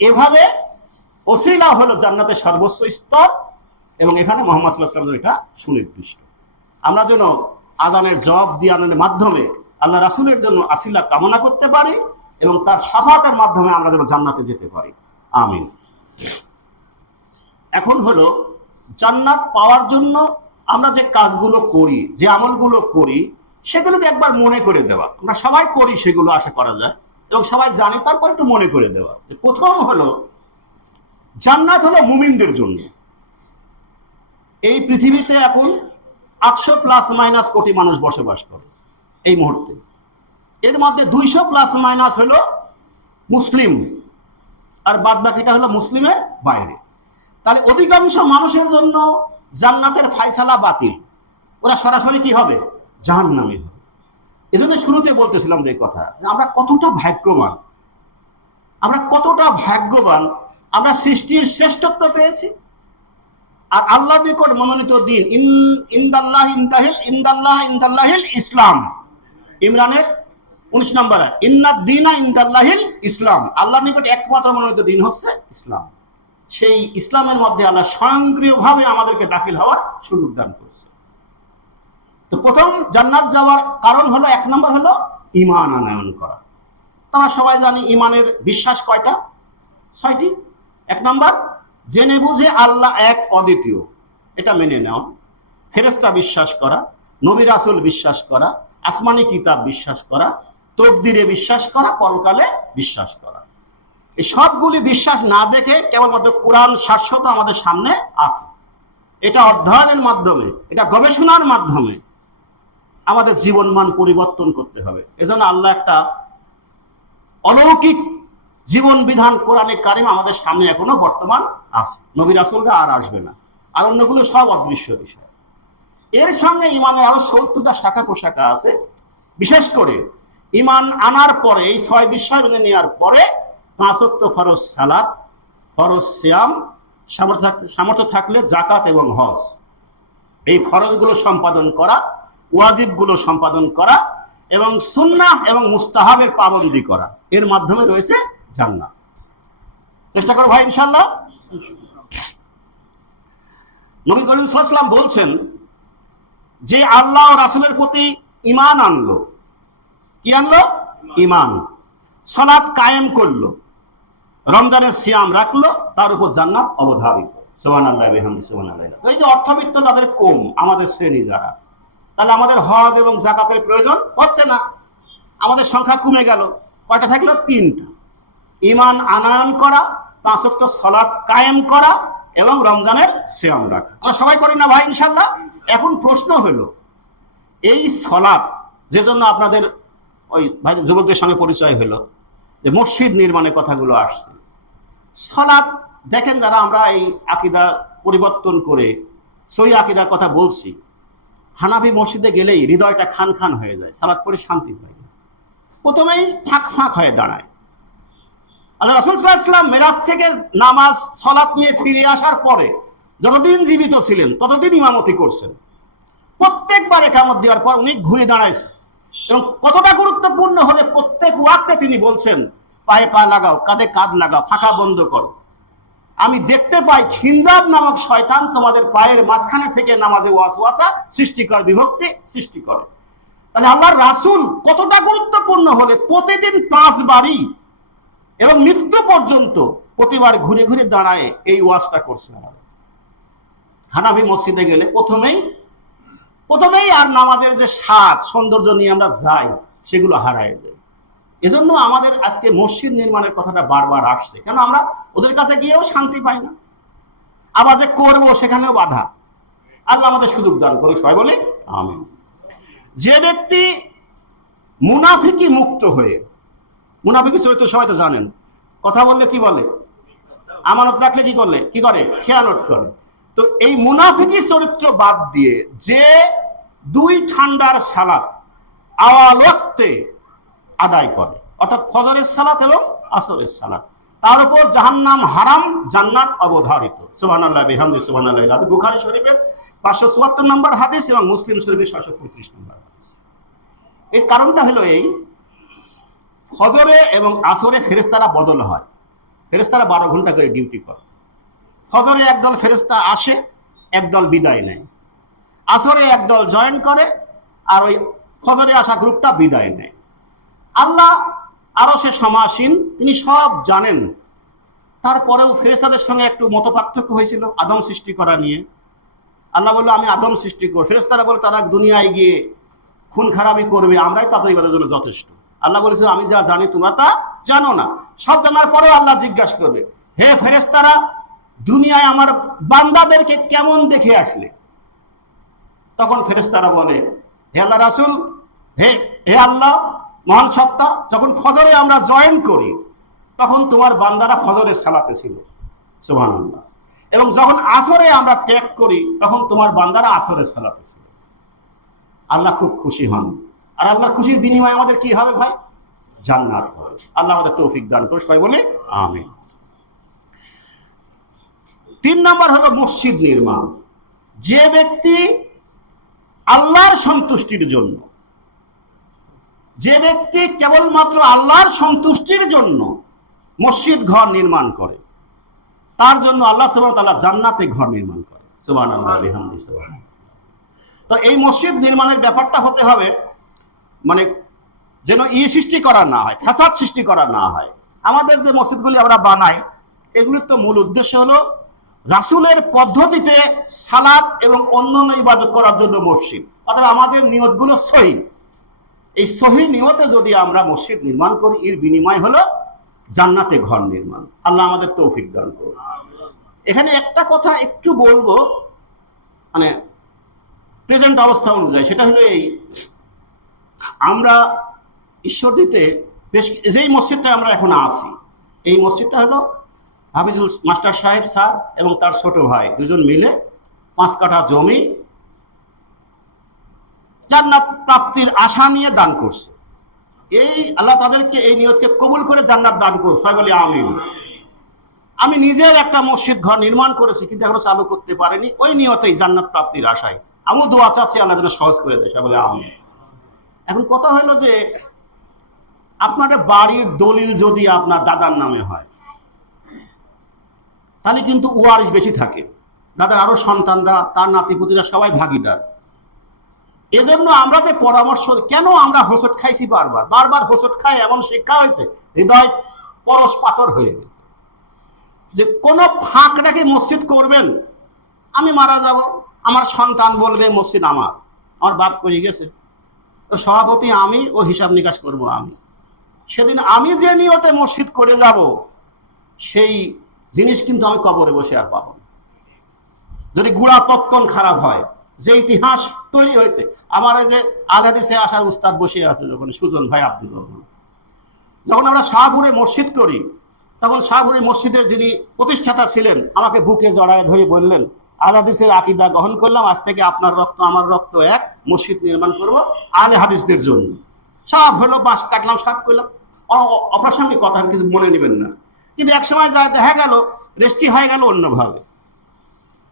এভাবে ওসিলা হলো জান্নাতের সর্বোচ্চ স্তর, এবং এখানে মুহাম্মদ সাল্লাল্লাহু আলাইহি ওয়াসাল্লাম এটা সুনির্দিষ্ট। আমরা যেন আজানের জবাব দেওয়ার মাধ্যমে আল্লাহ রাসূলের জন্য আসিলা কামনা করতে পারি এবং তার শাফাআতের মাধ্যমে আমরা যেন জান্নাতে যেতে পারি। আমিন। এখন হলো জান্নাত পাওয়ার জন্য আমরা যে কাজগুলো করি, যে আমলগুলো করি, সেগুলোকে একবার মনে করে দেওয়া। আমরা সবাই করি, সেগুলো আশা করা যায় এবং সবাই জানি, তারপর একটু মনে করে দেওয়া। প্রথম হলো জান্নাত হলো মুমিনদের জন্য। এই পৃথিবীতে এখন 800 প্লাস মাইনাস কোটি মানুষ বসবাস করে এই মুহূর্তে। এর মধ্যে 200 প্লাস মাইনাস হলো মুসলিম, আর বাদ বাকিটা হলো মুসলিমের বাইরে। তাহলে অধিকাংশ মানুষের জন্য জান্নাতের ফায়সালা বাতিল, ওরা সরাসরি কি হবে? জাহান্নামী হবে। এজন্য শুরুতে বলতেছিলাম যে কথা, আমরা কতটা ভাগ্যবান, আমরা কতটা ভাগ্যবান, আমরা সৃষ্টির শ্রেষ্ঠত্ব পেয়েছি, আর আল্লাহর নিকট মনোনীত দিন ইনদাল্লাহিল ইসলাম। ইমরানের 19 নম্বর আয়াত, ইন্নাদ দীনা ইনদাল্লাহিল ইসলাম। আল্লাহর নিকট একমাত্র মনোনীত দিন হচ্ছে ইসলাম। সেই ইসলামের মধ্যে আল্লাহ স্বয়ংক্রিয়ভাবে আমাদেরকে দাখিল হওয়ার সুযোগ দান করেছে। তো প্রথম জান্নাত যাওয়ার কারণ হলো, 1 নম্বর হলো ঈমান আনয়ন করা। তোমরা সবাই জানি ঈমানের বিশ্বাস কয়টা? 6টি। 1 নম্বর, জেনে বুঝে আল্লাহ এক অদ্বিতীয়, এটা মেনে নেওয়া। ফেরেশতা বিশ্বাস করা, নবী রাসূল বিশ্বাস করা, আসমানি কিতাব বিশ্বাস করা, তকদিরে বিশ্বাস করা, পরকালে বিশ্বাস করা। এই সবগুলি বিশ্বাস না দেখে কেবলমাত্র কোরআন শাশ্বত আমাদের সামনে আছে, এটা অধ্যয়নের মাধ্যমে, এটা গবেষণার মাধ্যমে আমাদের জীবনমান পরিবর্তন করতে হবে। এজন্য আল্লাহ একটা অলৌকিক জীবন বিধান কোরআনে কারিম আমাদের সামনে এখনো বর্তমান আছে। নবী রাসূলরা আর আসবে না, আর অন্যগুলো সব অদৃশ্য বিষয়। এর সঙ্গে ইমানের আরো 70টা শাখা প্রশাখা আছে। বিশেষ করে ইমান আনার পরে, এই 6 বিষয় মেনে নেওয়ার পরে 5 ওয়াক্ত ফরজ সালাত, ফরজ সিয়াম, সামর্থ্য থাকলে যাকাত এবং হজ, এই ফরজগুলো সম্পাদন করা, ওয়াজিবগুলো সম্পাদন করা এবং সুন্নাহ এবং মুস্তাহাবের পাবন্দি করা, এর মাধ্যমে রয়েছে জান্নাত। চেষ্টা করো ভাই, ইনশাআল্লাহ। নবী করিম সাল্লাল্লাহু আলাইহি ওয়াসাল্লাম বলছেন যে আল্লাহ ও রাসূলের প্রতি ঈমান আনলো, কি আনলো? ঈমান। সালাত কায়েম করলো, রমজানের সিয়াম রাখলো, তার উপর জান্নাত অবধারিত। সুবহানাল্লাহি ওয়া বিহামদিহি সুবহানাল্লাহ। এই যে অর্থবিত্ত যাদের কম, আমাদের শ্রেণী যারা, তাহলে আমাদের হজ এবং যাকাতের প্রয়োজন হচ্ছে না, আমাদের সংখ্যা কমে গেল। কয়টা থাকলো? 3টা। ঈমান আনয়ন করা, 5 ওয়াক্ত সালাত কায়েম করা এবং রমজানের সিয়াম রাখা। আমরা সবাই করি না ভাই ইনশাআল্লাহ? এখন প্রশ্ন হলো, এই সালাত যে জন্য আপনাদের ওই ভাই যুবকদের সঙ্গে পরিচয় হলো, যে মসজিদ নির্মাণের কথাগুলো আসছে, সালাত দেখেন, যারা আমরা এই আকীদা পরিবর্তন করে সহি আকীদার কথা বলছি, হানাফি মসজিদে গেলেই হৃদয়টা খান খান হয়ে যায়, সালাত পড়ে শান্তি পায় না, প্রথমেই ফাঁক ফাঁক হয়ে দাঁড়ায়। আল্লাহ রাসূল সাল্লাল্লাহু আলাইহি ওয়াসাল্লাম মেরাজ থেকে নামাজ সালাত নিয়ে ফিরে আসার পরে যতদিন জীবিত ছিলেন ততদিন ইমামতি করছেন। প্রত্যেকবার ইকামত দেওয়ার পর উনি ঘুরে দাঁড়াইছেন, এবং কতটা গুরুত্বপূর্ণ হলে প্রত্যেক ওয়াক্তে তিনি বলছেন, পায়ে পা লাগাও, কাঁধে কাঁধ লাগাও, ফাঁকা বন্ধ করো। আমি দেখতে পাই খিনজাব নামক শয়তান তোমাদের পায়ের মাঝখানে থেকে নামাজে ওয়াসওয়াসা সৃষ্টি করে, বিভক্তি সৃষ্টি করে। তাহলে আল্লাহর রাসূল কতটা গুরুত্বপূর্ণ হলে প্রতিদিন 5 বারই এবং মৃত্যু পর্যন্ত প্রতিবার ঘুরে ঘুরে দাঁড়ায় এই ওয়াজটা করছেন। হানাফি মসজিদে গেলে প্রথমেই আর নামাজের যে স্বাদ সৌন্দর্য নিয়ে আমরা যাই সেগুলো হারায় যায়। এজন্য আমাদের আজকে মসজিদ নির্মাণের কথাটা বারবার আসছে, কেন আমরা ওদের কাছে গিয়েও শান্তি পাই না, আবার যে করবো সেখানেও বাধা। আল্লাহ আমাদের সুযোগ দান করে, সবাই বলে আমিন। যে ব্যক্তি মুনাফিকি মুক্ত হয়ে, মুনাফিকি চরিত্র সবাই তো জানেন, কথা বললে কি বলে? আমানত রাখলে কি করে? খেয়ানত করে। তো এই মুনাফিকি চরিত্র বাদ দিয়ে যে 2 ঠান্ডার সালাত আওয়াল ওয়াক্তে আদায় করে, অর্থাৎ ফজরের সালাত এবং আসরের সালাত, তার উপর জাহান্নাম হারাম, জান্নাত অবধারিত। সুবহানাল্লাহি বিহামদিহি সুবহানাল্লাহ। বুখারী শরীফের 574 নম্বর হাদিস এবং মুসলিম শরীফের 635 নম্বর হাদিস। এর কারণটা হলো এই, ফজরে এবং আসরে ফেরেশতারা বদল হয়। ফেরেশতারা 12 ঘন্টা করে ডিউটি করে। ফজরে একদল ফেরেশতা আসে, একদল বিদায় নেয়। আসরে একদল জয়েন করে, আর ওই ফজরে আসা গ্রুপটা বিদায় নেয়। আল্লাহ আরশে সমাসীন, তিনি সব জানেন। তারপরেও ফেরেশতাদের সঙ্গে একটু মতপার্থক্য হয়েছিল আদম সৃষ্টি করা নিয়ে। আল্লাহ বলল আমি আদম সৃষ্টি করব, ফেরেশতারা বলে তারা দুনিয়ায় গিয়ে খুন খারাপি করবে, আমরাই তাদের ইবাদতের জন্য যথেষ্ট। আল্লাহ বলেছে আমি যা জানি তোমরা তা জানো না। সব জানার পরেও আল্লাহ জিজ্ঞাসা করবে, হে ফেরেশতারা, দুনিয়ায় আমার বান্দাদেরকে কেমন দেখে আসলে? তখন ফেরেশতারা বলে, হে আল্লাহ রাসূল, হে আল্লাহ মহান সত্তা, যখন ফজরে আমরা জয়েন করি তখন তোমার বান্দারা ফজরের সালাতে ছিল, সুবহানাল্লাহ, এবং যখন আসরে আমরা ত্যাগ করি তখন তোমার বান্দারা আসরের সালাতে ছিল। আল্লাহ খুব খুশি হন, আর আল্লাহর খুশির বিনিময়ে আমাদের কি হবে ভাই? জান্নাত হবে। আল্লাহ আমাদের তৌফিক দান করে, সবাই বলে আমিন। 3 নম্বর হলো মসজিদ নির্মাণ। যে ব্যক্তি আল্লাহর সন্তুষ্টির জন্য, যে ব্যক্তি কেবলমাত্র আল্লাহর সন্তুষ্টির জন্য মসজিদ ঘর নির্মাণ করে, তার জন্য আল্লাহ সুবহানাহু ওয়া তাআলা জান্নাতে ঘর নির্মাণ করে। সুবহানাল্লাহ বিহামদিহি সুবহানাল্লাহ। তো এই মসজিদ নির্মাণের ব্যাপারটা হতে হবে মানে যেন সৃষ্টি করা না হয়, ফাসাদ সৃষ্টি করা না হয়। আমাদের যে মসজিদগুলি আমরা বানাই, এগুলির তো মূল উদ্দেশ্য হলো রাসূলের পদ্ধতিতে সালাত এবং অন্যান্য ইবাদত করার জন্য মসজিদ, অর্থাৎ আমাদের নিয়তগুলো সহিহ। এই সহিহ নিয়তে যদি আমরা মসজিদ নির্মাণ করি, এর বিনিময় হলো জান্নাতে ঘর নির্মাণ। আল্লাহ আমাদের তৌফিক দান করুন। এখানে একটা কথা একটু বলবো, মানে প্রেজেন্ট অবস্থা অনুযায়ী, সেটা হলো এই, আমরা ঈশ্বরদীতে বেশ যেই মসজিদটা আমরা এখন আছি, এই মসজিদটা হলো হাফিজুল মাস্টার সাহেব স্যার এবং তার ছোট ভাই দুজন মিলে 5 কাঠা জমি জান্নাত প্রাপ্তির আশা নিয়ে দান করছে। এই আল্লাহ তাদেরকে এই নিয়তকে কবুল করে জান্নাত দান করুন, সবাই বলে আমিন। আমি নিজের একটা মসজিদ ঘর নির্মাণ করেছি, কিন্তু এখনো চালু করতে পারিনি, ওই নিয়তেই জান্নাত প্রাপ্তির আশায়। আমিও দোয়া চাচ্ছি আল্লাহ যেন সহজ করে দেয়, সবাই বলে আমিন। এখন কথা হলো যে আপনাদের বাড়ির দলিল যদি আপনার দাদার নামে হয়, তাহলে কিন্তু ওয়ারিশ বেশি থাকে। তাদের আরো সন্তানরা, তার নাতিপুতিরা সবাই ভাগিদার। এজন্য আমরা যে পরামর্শ, কেন আমরা হোঁচট খাইছি বারবার বারবার হোঁচট খাই, এমন শিক্ষা হয়েছে হৃদয় পরশ পাথর হয়ে গেছে যে কোন ফাঁক রেখে মসজিদ করবেন। আমি মারা যাব, আমার সন্তান বলবে মসজিদ আমার বাপ করে গেছে, তো সভাপতি আমি, ও হিসাব নিকাশ করব আমি। সেদিন আমি যে নিয়তে মসজিদ করে যাব, সেই জিনিস কিন্তু আমি কবরে বসে আর পাবো না। যদি গুড়া পত্তন খারাপ হয়, যে ইতিহাস তৈরি হয়েছে। আমার এই যে আল হাদিসে আসার উস্তাদ বসে আছে যখন, সুজন ভাই আব্দুল রহমান, যখন আমরা শাহপুরে মসজিদ করি, তখন শাহপুরে মসজিদের যিনি প্রতিষ্ঠাতা ছিলেন আমাকে বুকে জড়ায় ধরে বললেন, আল হাদিসের আকীদা গ্রহণ করলাম, আজ থেকে আপনার রক্ত আমার রক্ত এক, মসজিদ নির্মাণ করব আলে হাদিসদের জন্য। সব হলো, বাস কাটলাম, সব করলাম, অপ্রাসঙ্গিক কথা, কিছু মনে নেবেন না। কিন্তু একসময় যা দেখা গেল, রেস্টি হয়ে গেল অন্যভাবে।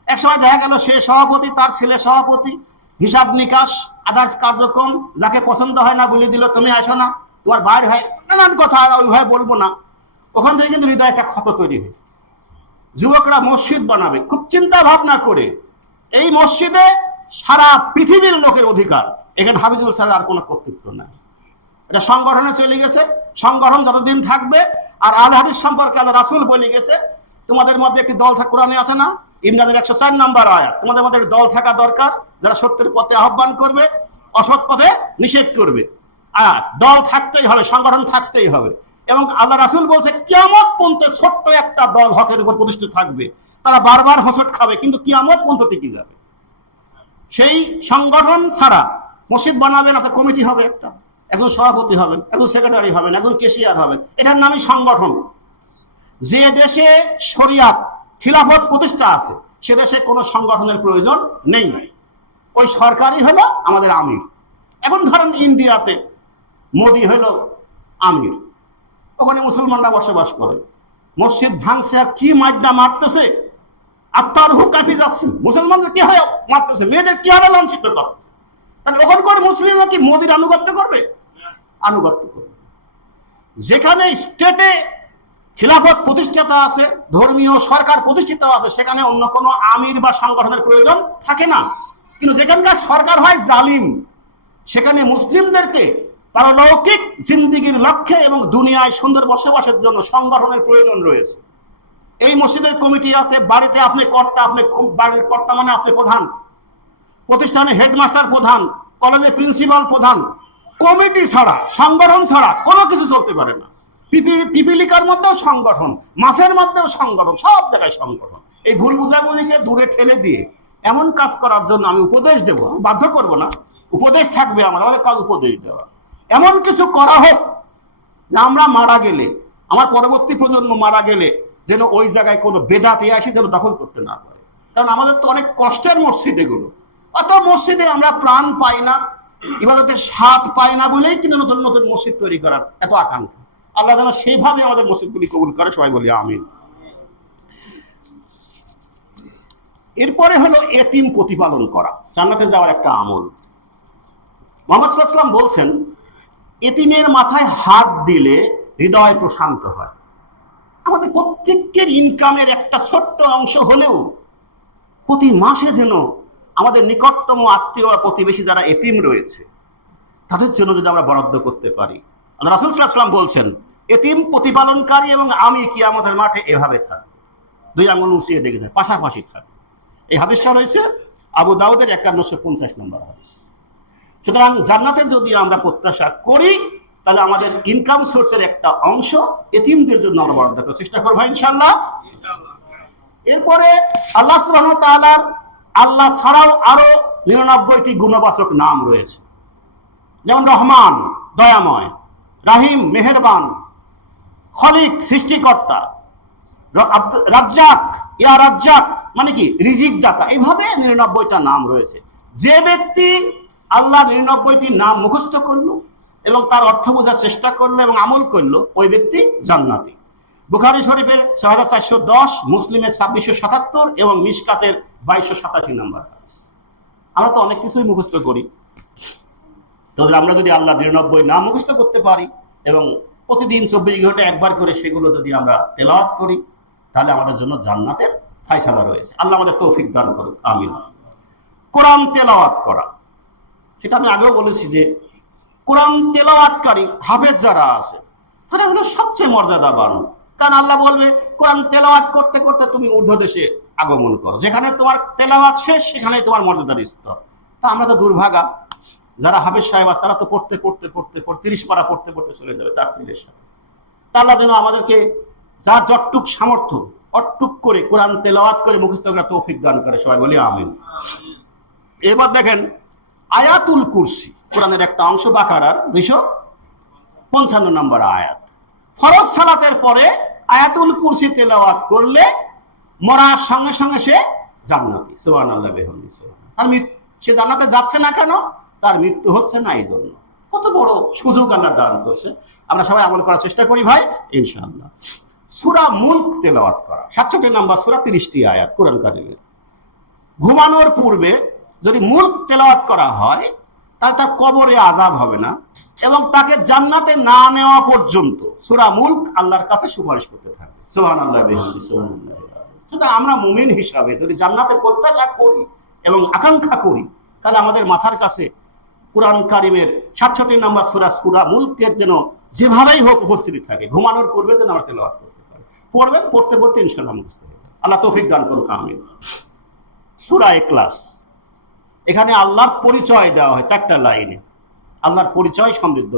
একসময় দেখা গেল সে সভাপতি, তার ছেলে সভাপতি, হিসাব নিকাশ আদার্স কার্যক্রম, যাকে পছন্দ হয় না বলে দিল তুমি আসো না, তোমার বাইরে হয়, নানান কথা ওইভাবে বলবো না। ওখান থেকে কিন্তু হৃদয় একটা ক্ষত তৈরি হয়েছে। যুবকরা মসজিদ বানাবে খুব চিন্তা ভাবনা করে, এই মসজিদে সারা পৃথিবীর লোকের অধিকার, এখানে হাফিজুল স্যারের আর কোনো কর্তৃত্ব নাই। এটা সংগঠনে চলে গেছে, সংগঠন যতদিন থাকবে। আর আল হাদিস সম্পর্কে আল্লাহ রাসূল বলে গেছে, তোমাদের মধ্যে একটি দল থাকা, কোরআনে আছে না, ইমরানের 104 নম্বর আয়াত, তোমাদের মধ্যে দল থাকা দরকার, যারা সত্যের পথে আহ্বান করবে, অসৎ পথে নিষেধ করবে। দল থাকতেই হবে, সংগঠন থাকতেই হবে। এবং আল্লাহ রাসূল বলছে কিয়ামত পর্যন্ত ছোট্ট একটা দল হকের উপর প্রতিষ্ঠিত থাকবে, তারা বারবার হোঁচট খাবে কিন্তু কিয়ামত পর্যন্ত টিকে যাবে। সেই সংগঠন ছাড়া মসজিদ বানাবেন, একটা কমিটি হবে, একটা একজন সভাপতি হবেন, একজন সেক্রেটারি হবেন, একজন কেশিয়ার হবেন, এটার নামই সংগঠন। যে দেশে শরিয়াত খিলাফত প্রতিষ্ঠা আছে, সে দেশে কোনো সংগঠনের প্রয়োজন নেই, ওই সরকারই হলো আমাদের আমির। এখন ধরেন ইন্ডিয়াতে মোদি হলো আমির, ওখানে মুসলমানরা বসবাস করে, মসজিদ ভাঙছে আর কি মাড্ডা মারতেছে, আত্মার হুকাফি যাচ্ছে, মুসলমানদের কি হয় মারতেছে, মেয়েদের কি হারে লাঞ্ছিত করতেছে। তাহলে ওখানকার মুসলিমরা কি মোদির আনুগত্য করবে? আনুগত্য করবে। যেখানে স্টেটে খিলাফত প্রতিষ্ঠাতা আছে, ধর্মীয় সরকার প্রতিষ্ঠিত আছে, সেখানে অন্য কোনো আমির বা সংগঠনের প্রয়োজন থাকে না। কিন্তু যেখানকার সরকার হয় জালিম, সেখানে মুসলিমদেরকে পারলৌকিক জিন্দিগির লক্ষ্যে এবং দুনিয়ায় সুন্দর বসবাসের জন্য সংগঠনের প্রয়োজন রয়েছে। এই মসজিদের কমিটি আছে, বাড়িতে আপনি কর্তা, আপনি বাড়ির কর্তা মানে আপনি প্রধান, প্রতিষ্ঠানে হেডমাস্টার প্রধান, কলেজে প্রিন্সিপাল প্রধান। কমিটি ছাড়া, সংগঠন ছাড়া কোনো কিছু চলতে পারে না। পিপিলিকার মধ্যেও সংগঠন, মাছের মধ্যেও সংগঠন, সব জায়গায় সংগঠন। এই ভুল বুঝাবুঝিকে দূরে ঠেলে দিয়ে এমন কাজ করার জন্য আমি উপদেশ দেব, বাধ্য করব না, উপদেশ থাকবে, আমাদের কাজ উপদেশ দেওয়া। এমন কিছু করা হোক যে আমরা মারা গেলে, আমার পরবর্তী প্রজন্ম মারা গেলে যেন ওই জায়গায় কোনো বেদাতে আসে যেন দখল করতে না পারে। কারণ আমাদের তো অনেক কষ্টের মসজিদ এগুলো, অত মসজিদে আমরা প্রাণ পাই না, ইবাদতের স্বাদ পাই না বলেই কিন্তু নতুন নতুন মসজিদ তৈরি করার এত আকাঙ্ক্ষা। আল্লাহ যেন সেইভাবে আমাদের মসজিদগুলি কবুল করে, সবাই বলি আমিন। এরপরে হলো এতিম প্রতিপালন করা, জান্নাতে যাওয়ার একটা আমল। মুহাম্মদ সাল্লাল্লাহু আলাইহি ওয়াসাল্লাম বলছেন, এতিমের মাথায় হাত দিলে হৃদয় প্রশান্ত হয়। আমাদের প্রত্যেকের ইনকামের একটা ছোট্ট অংশ হলেও প্রতি মাসে যেন আমাদের নিকটতম আত্মীয় প্রতিবেশী যারা এতিম রয়েছে তাদের জন্য যদি আমরা বরাদ্দ করতে পারি। আল্লাহ রাসূল সাল্লাল্লাহু আলাইহি ওয়াসাল্লাম বলছেন, এতিম প্রতিপালনকারী এবং আমি কিয়ামতের মাঠে এভাবে থাকব, দুই আঙুল উঁচিয়ে দেখেছে, পাশাপাশি থাকবে। এই হাদিসটা রয়েছে আবু দাউদের 5150 নম্বর হাদিস। সুতরাং জান্নাতের যদি আমরা প্রত্যাশা করি, তাহলে আমাদের ইনকাম সোর্সের একটা অংশ এতিমদের জন্য আমরা বরাদ্দ করার চেষ্টা করবো ইনশাআল্লাহ। এরপরে আল্লাহ সুবহানাহু ওয়া তাআলার আল্লাহ ছাড়াও আরো 99টি গুণবাচক নাম রয়েছে, যেমন রহমান দয়াময়, রাহিম মেহেরবান, খলিক সৃষ্টিকর্তা, রাজ্জাক ইয়া রাজ্জাক মানে কি রিজিক দাতা। এইভাবে 99টা নাম রয়েছে। যে ব্যক্তি আল্লাহ 99টি নাম মুখস্থ করলো এবং তার অর্থ বোঝার চেষ্টা করলো এবং আমল করলো, ওই ব্যক্তি জান্নাতি। বুখারী শরীফের 6410, মুসলিমের 2677 এবং মিশকাতের 2287 নম্বর হাদিস। আমরা তো অনেক কিছুই মুখস্থ করি, তাহলে আমরা যদি আল্লাহ 99 নাম মুখস্থ করতে পারি এবং প্রতিদিন 24 ঘন্টা একবার করে সেগুলো যদি আমরা তেলাওয়াত করি, তাহলে আমাদের জন্য জান্নাতের ফায়সালা রয়েছে। আল্লাহ আমাদের তৌফিক দান করুক, আমিন। কোরআন তেলাওয়াত করা, সেটা আমি আগেও বলেছি যে কোরআন তেলাওয়াতকারী হাফেজ যারা আছে তারা হলো সবচেয়ে মর্যাদাবান। কারণ আল্লাহ বলবে কোরআন তেলাওয়াত করতে করতে তুমি ঊর্ধ্বদেশে আগমন করো, যেখানে তোমার তেলাওয়াত শেষ সেখানে তোমার মর্যাদার স্তর। তা আমরা তো দুর্ভাগা, যারা হাফেজ সাহেব আছে তারা তো পড়তে পড়তে পড়তে পড়তে 30 পারা পড়তে পড়তে চলে যাবে তার তীরের সাথে। তা আল্লাহ যেন আমাদেরকে যার যতটুক সামর্থ্য অটুক করে কোরআন তেলাওয়াত করে মুখস্থ করার তৌফিক দান করে, সবাই বলি আমিন। এবার দেখেন আয়াতুল কুরসি, কোরআনের একটা অংশ, বাকারার 255 নম্বর আয়াত। ফরজ সালাতের পরে আয়াতুল কুরসি তেলাওয়াত করলে মরার সঙ্গে সঙ্গে সে জান্নাতি। সুবহানাল্লাহ বিহামদিহি সুবহানাল্লাহ। সে জান্নাতে যাচ্ছে না কেন? তার মৃত্যু হচ্ছে না এই জন্য। কত বড় সুযোগ আল্লাহ দান করছে, আমরা সবাই আমল করার চেষ্টা করি ভাই, ইনশাআল্লাহ। সূরা মুলক তেলাওয়াত করা, 67 নম্বর সূরা, 30টি আয়াত কোরআন কারিমের। ঘুমানোর পূর্বে যদি মুলক তেলাওয়াত করা হয় তাহলে তার কবরে আযাব হবে না এবং তাকে জান্নাতে না নেওয়া পর্যন্ত সূরা মুলক আল্লাহর কাছে সুপারিশ করতে থাকবে। সুবহানাল্লাহ বিহামদিহি সুবহানাল্লাহ। সুতরাং আমরা মুমিন হিসাবে যদি জান্নাতের প্রত্যাশা করি এবং আকাঙ্ক্ষা করি তাহলে আমাদের মাথার কাছে কোরআন কারিমের 67 নম্বর সূরা, সূরা মুলকের যেন যেভাবেই হোক উপস্থিতি থাকে, ঘুমানোর পূর্বে যেন আমরা তেলাওয়াত করতে পারি। পড়বেন, পড়তে পড়তে ইনশাআল্লাহ মুখস্থ হবে। আল্লাহ তৌফিক দান করুক, আমিন। সূরা ইখলাস, এখানে আল্লাহর পরিচয় দেওয়া হয় 4টা লাইনে। আল্লাহর পরিচয় সমৃদ্ধ।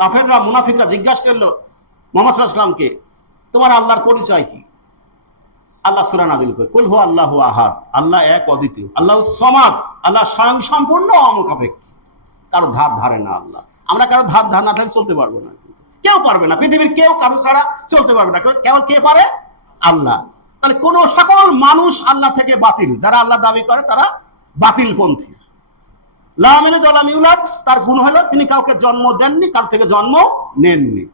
কাফেররা, মুনাফিকরা জিজ্ঞাসা করলো মুহাম্মদ সাল্লাল্লাহু আলাইহি ওয়াসাল্লামকে, তোমার আল্লাহর পরিচয় কি? আল্লাহ সূরা নাযিল করে, কুল হু আল্লাহু আহাদ, আল্লাহ এক অদ্বিতীয়, আল্লাহুস সামাদ, আল্লাহ স্বয়ং সম্পূর্ণ অমুখাপেক্ষী, কারো ধার ধারে না আল্লাহ। আমরা কারো ধার ধার না থাকলে চলতে পারবো না, কেউ পারবে না, পৃথিবীর কেউ কারো ছাড়া চলতে পারবে না। কেবল কে পারে? আল্লাহ। তাহলে কোন সকল মানুষ আল্লাহ থেকে বাতিল, যারা আল্লাহ দাবি করে তারা বাতিলপন্থী। লা ইয়ালিদ ওয়া লাম ইউলাদ, তার গুণ হলো তিনি কাউকে জন্ম দেননি, কারো থেকে জন্ম নেননি।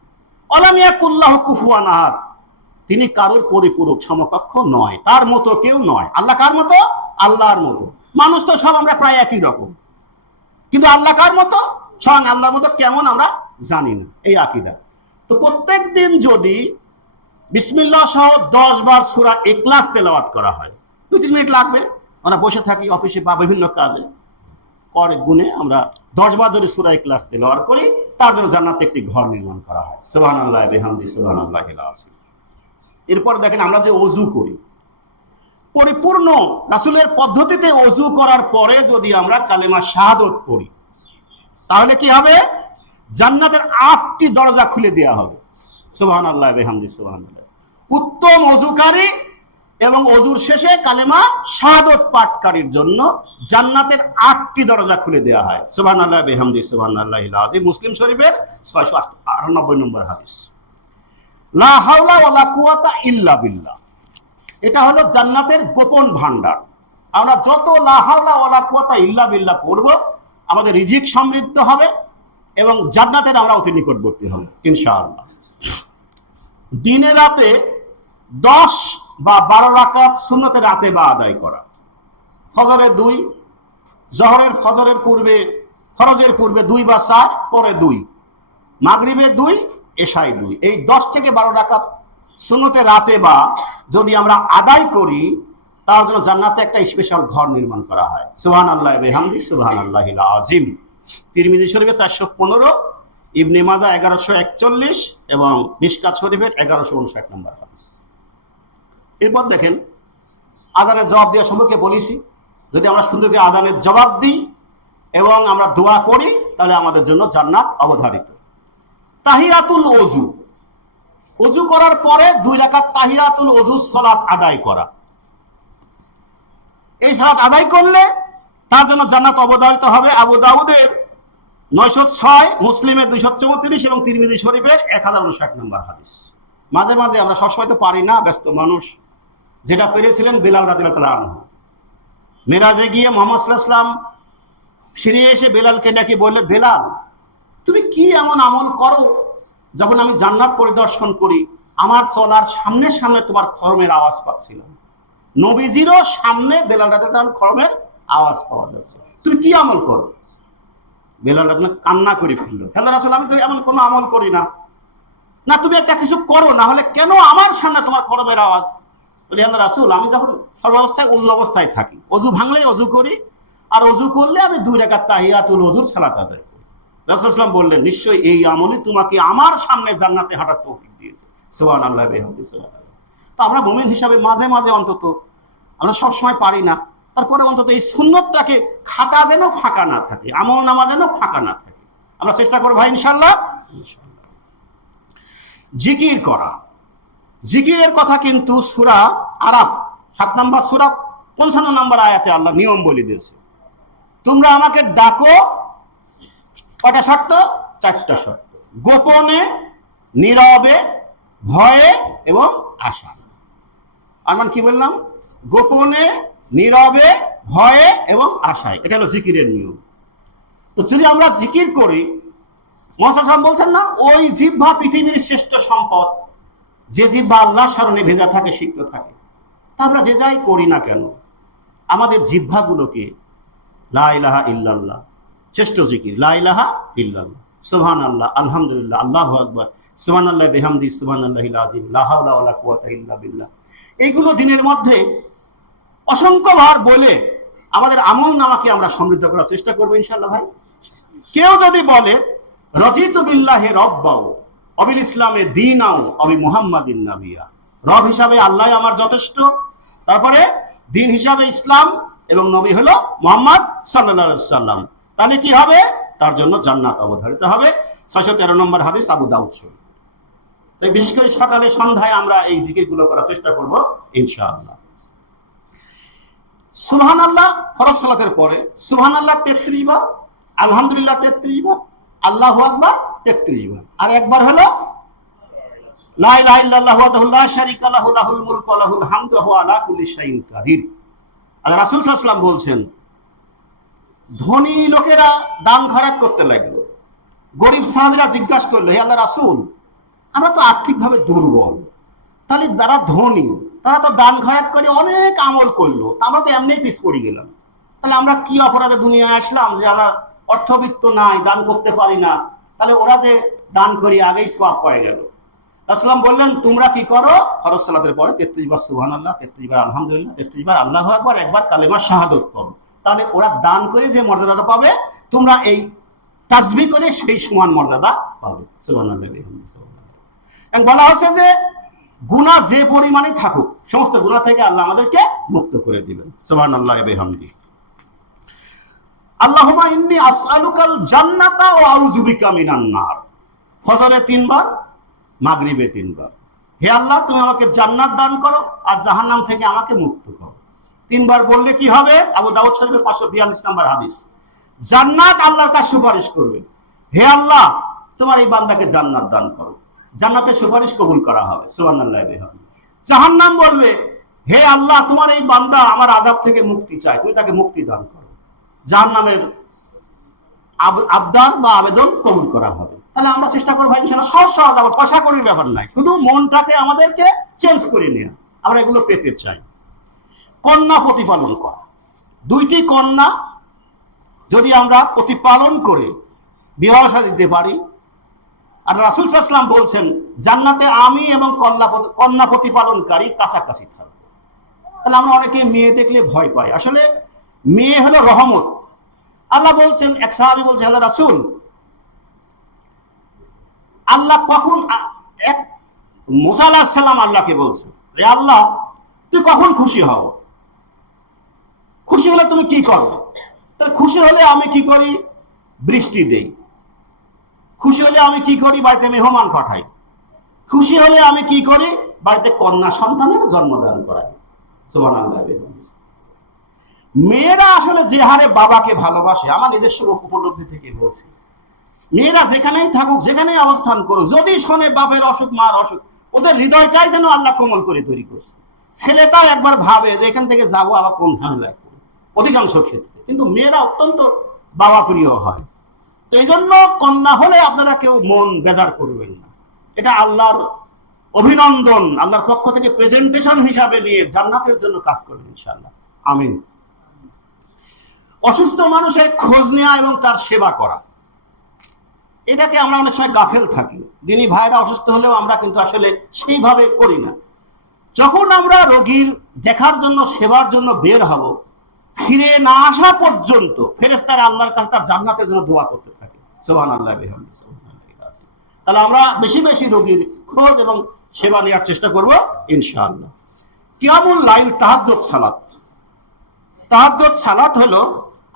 ওয়ালাম ইয়াকুল লাহু কুফুয়ান আহাদ, তিনি কারোর পরিপূরক সমকক্ষ নয়, তার মতো কেউ নয়। আল্লাহ কার মতো? আল্লাহর মতো। মানুষ তো সব আমরা প্রায় একই রকম, কিন্তু আল্লাহ কার মতো? স্বয়ং আল্লাহর মতো কেমন আমরা জানি না, এই আকীদা। তো প্রত্যেক দিন যদি বিসমিল্লাহ সহ 10 বার সূরা ইখলাস তেলাওয়াত করা হয়, 2-3 মিনিট লাগবে। আমরা বসে থাকি অফিসে বা বিভিন্ন কাজে, পরে গুণে আমরা 10 বার যদি সূরা ইখলাস তেলাওয়াত করি, তার জন্য জান্নাতে একটি ঘর নির্মাণ করা হয়। সুবহানাল্লাহ বিহামদিহি সুবহানাল্লাহিল আযীম। এরপর দেখেন আমরা যে ওযু করি, পরিপূর্ণ রাসূলের পদ্ধতিতে ওযু করার পরে যদি আমরা কালেমা শাহাদাত পড়ি তাহলে কি হবে? জান্নাতের 8টি দরজা খুলে দেওয়া হবে। সুবহানাল্লাহ বিহামদিহি সুবহানাল্লাহ। উত্তম ওযুকারী এবং ওযুর শেষে কালেমা শাহাদাত পাঠকারীর জন্য জান্নাতের 8টি দরজা খুলে দেওয়া হয়। সুবহানাল্লাহ বিহামদিহি সুবহানাল্লাহিল আযীম। মুসলিম শরীফের 698 নম্বর হাদিস। লা হাওলা ওয়ালা কুওয়াতা ইল্লা বিল্লাহ, এটা হলো জান্নাতের গোপন ভান্ডার। আমরা যত লা হাওলা ওয়ালা কুওয়াতা ইল্লা বিল্লাহ পড়ব, আমাদের রিজিক সমৃদ্ধ হবে এবং জান্নাতের আমরা অতি নিকটবর্তী হব ইনশাআল্লাহ। দিনে রাতে 10 বা 12 রাকাত সুন্নতে রাতে বা আদায় করা। ফজরে 2, জোহরের ফজরের পূর্বে, ফরজের পূর্বে 2 বা 4, পরে 2, মাগরিবে 2, এশায় 2। এই 10 থেকে 12 রাকাত সুন্নতে রাতে বা যদি আমরা আদায় করি তার জন্য জান্নাতে একটা স্পেশাল ঘর নির্মাণ করা হয়। সুবহানাল্লাহ বিহামদিহি সুবহানাল্লাহিল আযীম। তিরমিজি শরীফে 415, ইবনে মাজাহ 1141 এবং মিশকাত শরীফের 1159 নম্বর হাদিস। এরপর দেখেন আযানের জবাব দেওয়া সম্পর্কে বলেছি, যদি আমরা সুন্দর করে আযানের জবাব দিই এবং আমরা দোয়া করি তাহলে আমাদের জন্য জান্নাত অবধারিত। তাহিয়াতুল ওযু, ওযু করার পরে 2 রাকাত তাহিয়াতুল ওযু সালাত আদায় করা। এই সালাত আদায় করলে তার জন্য জান্নাত অবধারিত হবে। আবু দাউদের 906, মুসলিমের 234 এবং তিরমিজি শরীফের 1059 নম্বর হাদিস। মাঝে মাঝে আমরা সবসময় তো পারি না, ব্যস্ত মানুষ, যেটা পেরেছিলেন বেলাল রাদিয়াল্লাহু তাআলা আনহু। মেরাজে গিয়ে মুহাম্মদ সাল্লাল্লাহু আলাইহি ওয়াসাল্লাম ফিরে এসে বেলালকে ডাকি বললেন, বেলাল তুমি কি এমন আমল করো যখন আমি জান্নাত পরিদর্শন করি আমার চলার সামনে সামনে তোমার খরমের আওয়াজ পাচ্ছিলাম। নবীজিরও সামনে বেলাল রাদিয়াল্লাহু তাআলা খরমের আওয়াজ পাওয়া যাচ্ছে, তুমি কি আমল করো? বেলাল রাদিয়াল্লাহু কান্না করে ফেললো, হে রাসূল আমি তো এমন কোনো আমল করি না। না তুমি একটা কিছু করো, না হলে কেন আমার সামনে তোমার খরমের আওয়াজ বলি আল্লাহ রাসূল, আমি যখন সর্বাবস্থায় অজু অবস্থায় থাকি, অজু ভাঙলেই অজু করি, আর অজু করলে আমি 2 রাকাত তাহিয়াতুল ওযুর সালাত আদায় করি। রাসূল সাল্লাল্লাহু আলাইহি ওয়াসাল্লাম বললেন, নিশ্চয়ই এই আমলই তোমাকে আমার সামনে জান্নাতে হাঁটার তৌফিক দিয়েছে। সুবহানাল্লাহ বিহামদিহি সুবহানাল্লাহ। তো আমরা মুমিন হিসাবে মাঝে মাঝে অন্তত, আমরা সবসময় পারি না, তারপরে অন্তত এই সুন্নতটাকে খাতা যেন ফাঁকা না থাকে, আমল নামা যেন ফাঁকা না থাকে, আমরা চেষ্টা করব ভাই ইনশাআল্লাহ। জিকির করা, জিকিরের কথা কিন্তু সূরা আরাফ 7 নম্বর সূরা 55 নম্বর আয়াতে আল্লাহ নিয়ম বলে দিয়েছে, তোমরা আমাকে ডাকো, কয়টা শর্ত? 4টা শর্ত, গোপনে, নীরবে, ভয়ে এবং আশায়। আর মানে কি বললাম? গোপনে, নীরবে, ভয়ে এবং আশায়, এটা হলো জিকিরের নিয়ম। তো যদি আমরা জিকির করি, মুহাম্মদ সাল্লাল্লাহু আলাইহি ওয়াসাল্লাম বলছেন না, ওই জিহ্বা পৃথিবীর শ্রেষ্ঠ সম্পদ, যে জিহ্বা আল্লাহর স্মরণে ভেজা থাকে, সিক্ত থাকে। তা আমরা যে যাই করি না কেন, আমাদের জিহ্বাগুলোকে লা ইলাহা ইল্লাল্লাহ, শ্রেষ্ঠ জিকির লা ইলাহা ইল্লাল্লাহ, সুবহানাল্লাহ, আলহামদুলিল্লাহ, আল্লাহু আকবার, সুবহানাল্লাহ বিহামদিহি সুবহানাল্লাহিল আযীম, লা হাওলা ওয়ালা কুওয়াতা ইল্লা বিল্লাহ, এইগুলো দিনের মধ্যে অসংখ্যবার বলে আমাদের আমল নামাকে আমরা সমৃদ্ধ করার চেষ্টা করবো ইনশাআল্লাহ ভাই। কেউ যদি বলে রাদিতু বিল্লাহি রাব্বাও অবিল ইসলামে দীনাও অবি মুহাম্মাদিন নাবিয়া, রব হিসাবে আল্লাহ আমার যথেষ্ট, তারপরে দিন হিসাবে ইসলাম এবং নবী হলো মুহাম্মদ সাল্লাল্লাহু আলাইহি ওয়াসাল্লাম, তাহলে কি হবে? তার জন্য জান্নাত অবধারিত হবে। 613 নম্বর হাদিস, আবু দাউদ শরীফ। তাই বিশেষ করে সকালে সন্ধ্যায় আমরা এই জিকিরগুলো করার চেষ্টা করব ইনশাআল্লাহ। সুবহানাল্লাহ ফরজ সালাতের পরে সুবহানাল্লাহ 33 বার, আলহামদুলিল্লাহ 33 বার, আল্লাহু আকবার 33 বার, আর একবার হলো লা ইলাহা ইল্লাল্লাহু ওয়াহদাহু লা শারীকা লাহু লাহুল মুলকু ওয়া লাহুল হামদু ওয়া হুয়া আলা কুল্লি শাইইন কাদির। আর রাসূল সাল্লাল্লাহু আলাইহি ওয়াসাল্লাম বলছেন, ধনী লোকেরা দান খয়রাত করতে লাগলো, গরিব সাহাবীরা জিজ্ঞাসা করলো, হে আল্লাহর রাসূল, আমরা তো আর্থিকভাবে দুর্বল, তাহলে যারা ধনী তারা তো দান খয়রাত করে অনেক আমল করলো, আমরা তো এমনিই পিছ পড়ে গেলাম, তাহলে আমরা কি অপরাধে দুনিয়ায় আসলাম যে আমরা অর্থবিত্ত নাই, দান করতে পারি না? তাহলে ওরা যে দান করি আগেই সওয়াব পেয়ে গেল। রাসূল বললেন, তোমরা কি করো? ফরজ সালাতের পরে 33 বার সুবহানাল্লাহ, 33 বার আলহামদুলিল্লাহ, 33 বার আল্লাহু আকবার, একবার কালেমা শাহাদাত পড়ো, তাহলে ওরা দান করে যে মর্যাদা পাবে, তোমরা এই তাসবিহ করে সেই সমান মর্যাদা পাবে। সুবহানাল্লাহ সুবহানাল্লাহ। এবং বলা হচ্ছে যে গুনাহ যে পরিমাণে থাকুক, সমস্ত গুনাহ থেকে আল্লাহ আমাদেরকে মুক্ত করে দিবেন। সুবহানাল্লাহ বিহামদিহি। আল্লাহুম্মা ইন্নী আসআলুকাল জান্নাতা ওয়া আউযু বিকা মিনান নার, ফজরে 3 বার, মাগরিবে 3 বার। হে আল্লাহ, তুমি আমাকে জান্নাত দান করো আর জাহান্নাম থেকে আমাকে মুক্ত করো। 3 বার বললে কি হবে? আবু দাউদ শরীফের 542 নম্বর হাদিস। জান্নাত আল্লাহর কাছে সুপারিশ করবে, হে আল্লাহ তোমার এই বান্দাকে জান্নাত দান করো, জান্নাতের সুপারিশ কবুল করা হবে। সুবহানাল্লাহ বিহামদিহি। জাহান্নাম বলবে, হে আল্লাহ তোমার এই বান্দা আমার আযাব থেকে মুক্তি চায়, তুমি তাকে মুক্তি দান করো, জাহান্নামের আবদার বা আবেদন কবুল করা হবে। তাহলে আমরা চেষ্টা করবো ইনশাআল্লাহ সহজ সহজ, আবার কষা করির ব্যাপার নাই, শুধু মনটাকে আমাদেরকে চেঞ্জ করে নেওয়া, আমরা এগুলো পেতে চাই। কন্যা প্রতিপালন করা, 2টি কন্যা যদি আমরা প্রতিপালন করে বিবাহ শাদী দিতে পারি, আর রাসূল সাল্লাল্লাহু আলাইহি ওয়াসাল্লাম বলছেন জান্নাতে আমি এবং কন্যা প্রতিপালনকারী কাছাকাছি থাকবো। তাহলে আমরা অনেকে মেয়ে দেখলে ভয় পাই, আসলে মেয়ে হলো রহমত। আল্লাহ বলছেন, এক সাহাবী বলছে, আল্লাহ রাসূল, আল্লাহ কখন, এক মুসা আলাইহিস সালাম আল্লাহকে বলছে, হে আল্লাহ তুই কখন খুশি হও? খুশি হলে তুমি কি করো? তাহলে খুশি হলে আমি কি করি? বৃষ্টি দেই। খুশি হলে আমি কি করি? বাড়িতে মেহমান পাঠাই। খুশি হলে আমি কি করি? বাড়িতে কন্যা সন্তানের জন্মদান করাই। সুবহানাল্লাহ। মেয়েরা আসলে যে হারে বাবাকে ভালোবাসে, আমার নিজস্ব উপলব্ধি থেকে বলছি, মেয়েরা যেখানেই থাকুক, যেখানেই অবস্থান করুক, যদি শোনে বাপের অসুখ, মার অসুখ, ওদের হৃদয়টাই যেন আল্লাহ কোমল করে তৈরি করছে। ছেলেটাও একবার ভাবে যে এখান থেকে যাবো আবার কোন ঝামেলায় করবো, অধিকাংশ ক্ষেত্রে। কিন্তু মেয়েরা অত্যন্ত বাবা প্রিয় হয়। তো এই জন্য কন্যা হলে আপনারা কেউ মন বেজার করবেন না, এটা আল্লাহর অভিনন্দন, আল্লাহর পক্ষ থেকে প্রেজেন্টেশন হিসাবে নিয়ে জান্নাতের জন্য কাজ করবেন ইনশাআল্লাহ। আমিন। অসুস্থ মানুষের খোঁজ নেওয়া এবং তার সেবা করা, এটাকে আমরা অনেক সময় গাফেল থাকি। দিনী ভাইরা অসুস্থ হলেও আমরা কিন্তু আসলে সেইভাবে করি না। যখন আমরা রোগীর দেখার জন্য সেবার জন্য বের হব, ফিরে না আসা পর্যন্ত ফেরেশতারা আল্লাহর কাছে তার জান্নাতের জন্য দোয়া করতে থাকে। সুবহানাল্লাহ বিহামদিহি সুবহানাল্লাহ। তাহলে আমরা বেশি বেশি রোগীর খোঁজ এবং সেবা নেওয়ার চেষ্টা করব ইনশাআল্লাহ। কিয়ামুল লাইল, তাহাজ্জুদ সালাত। তাহাজ্জুদ সালাত হলো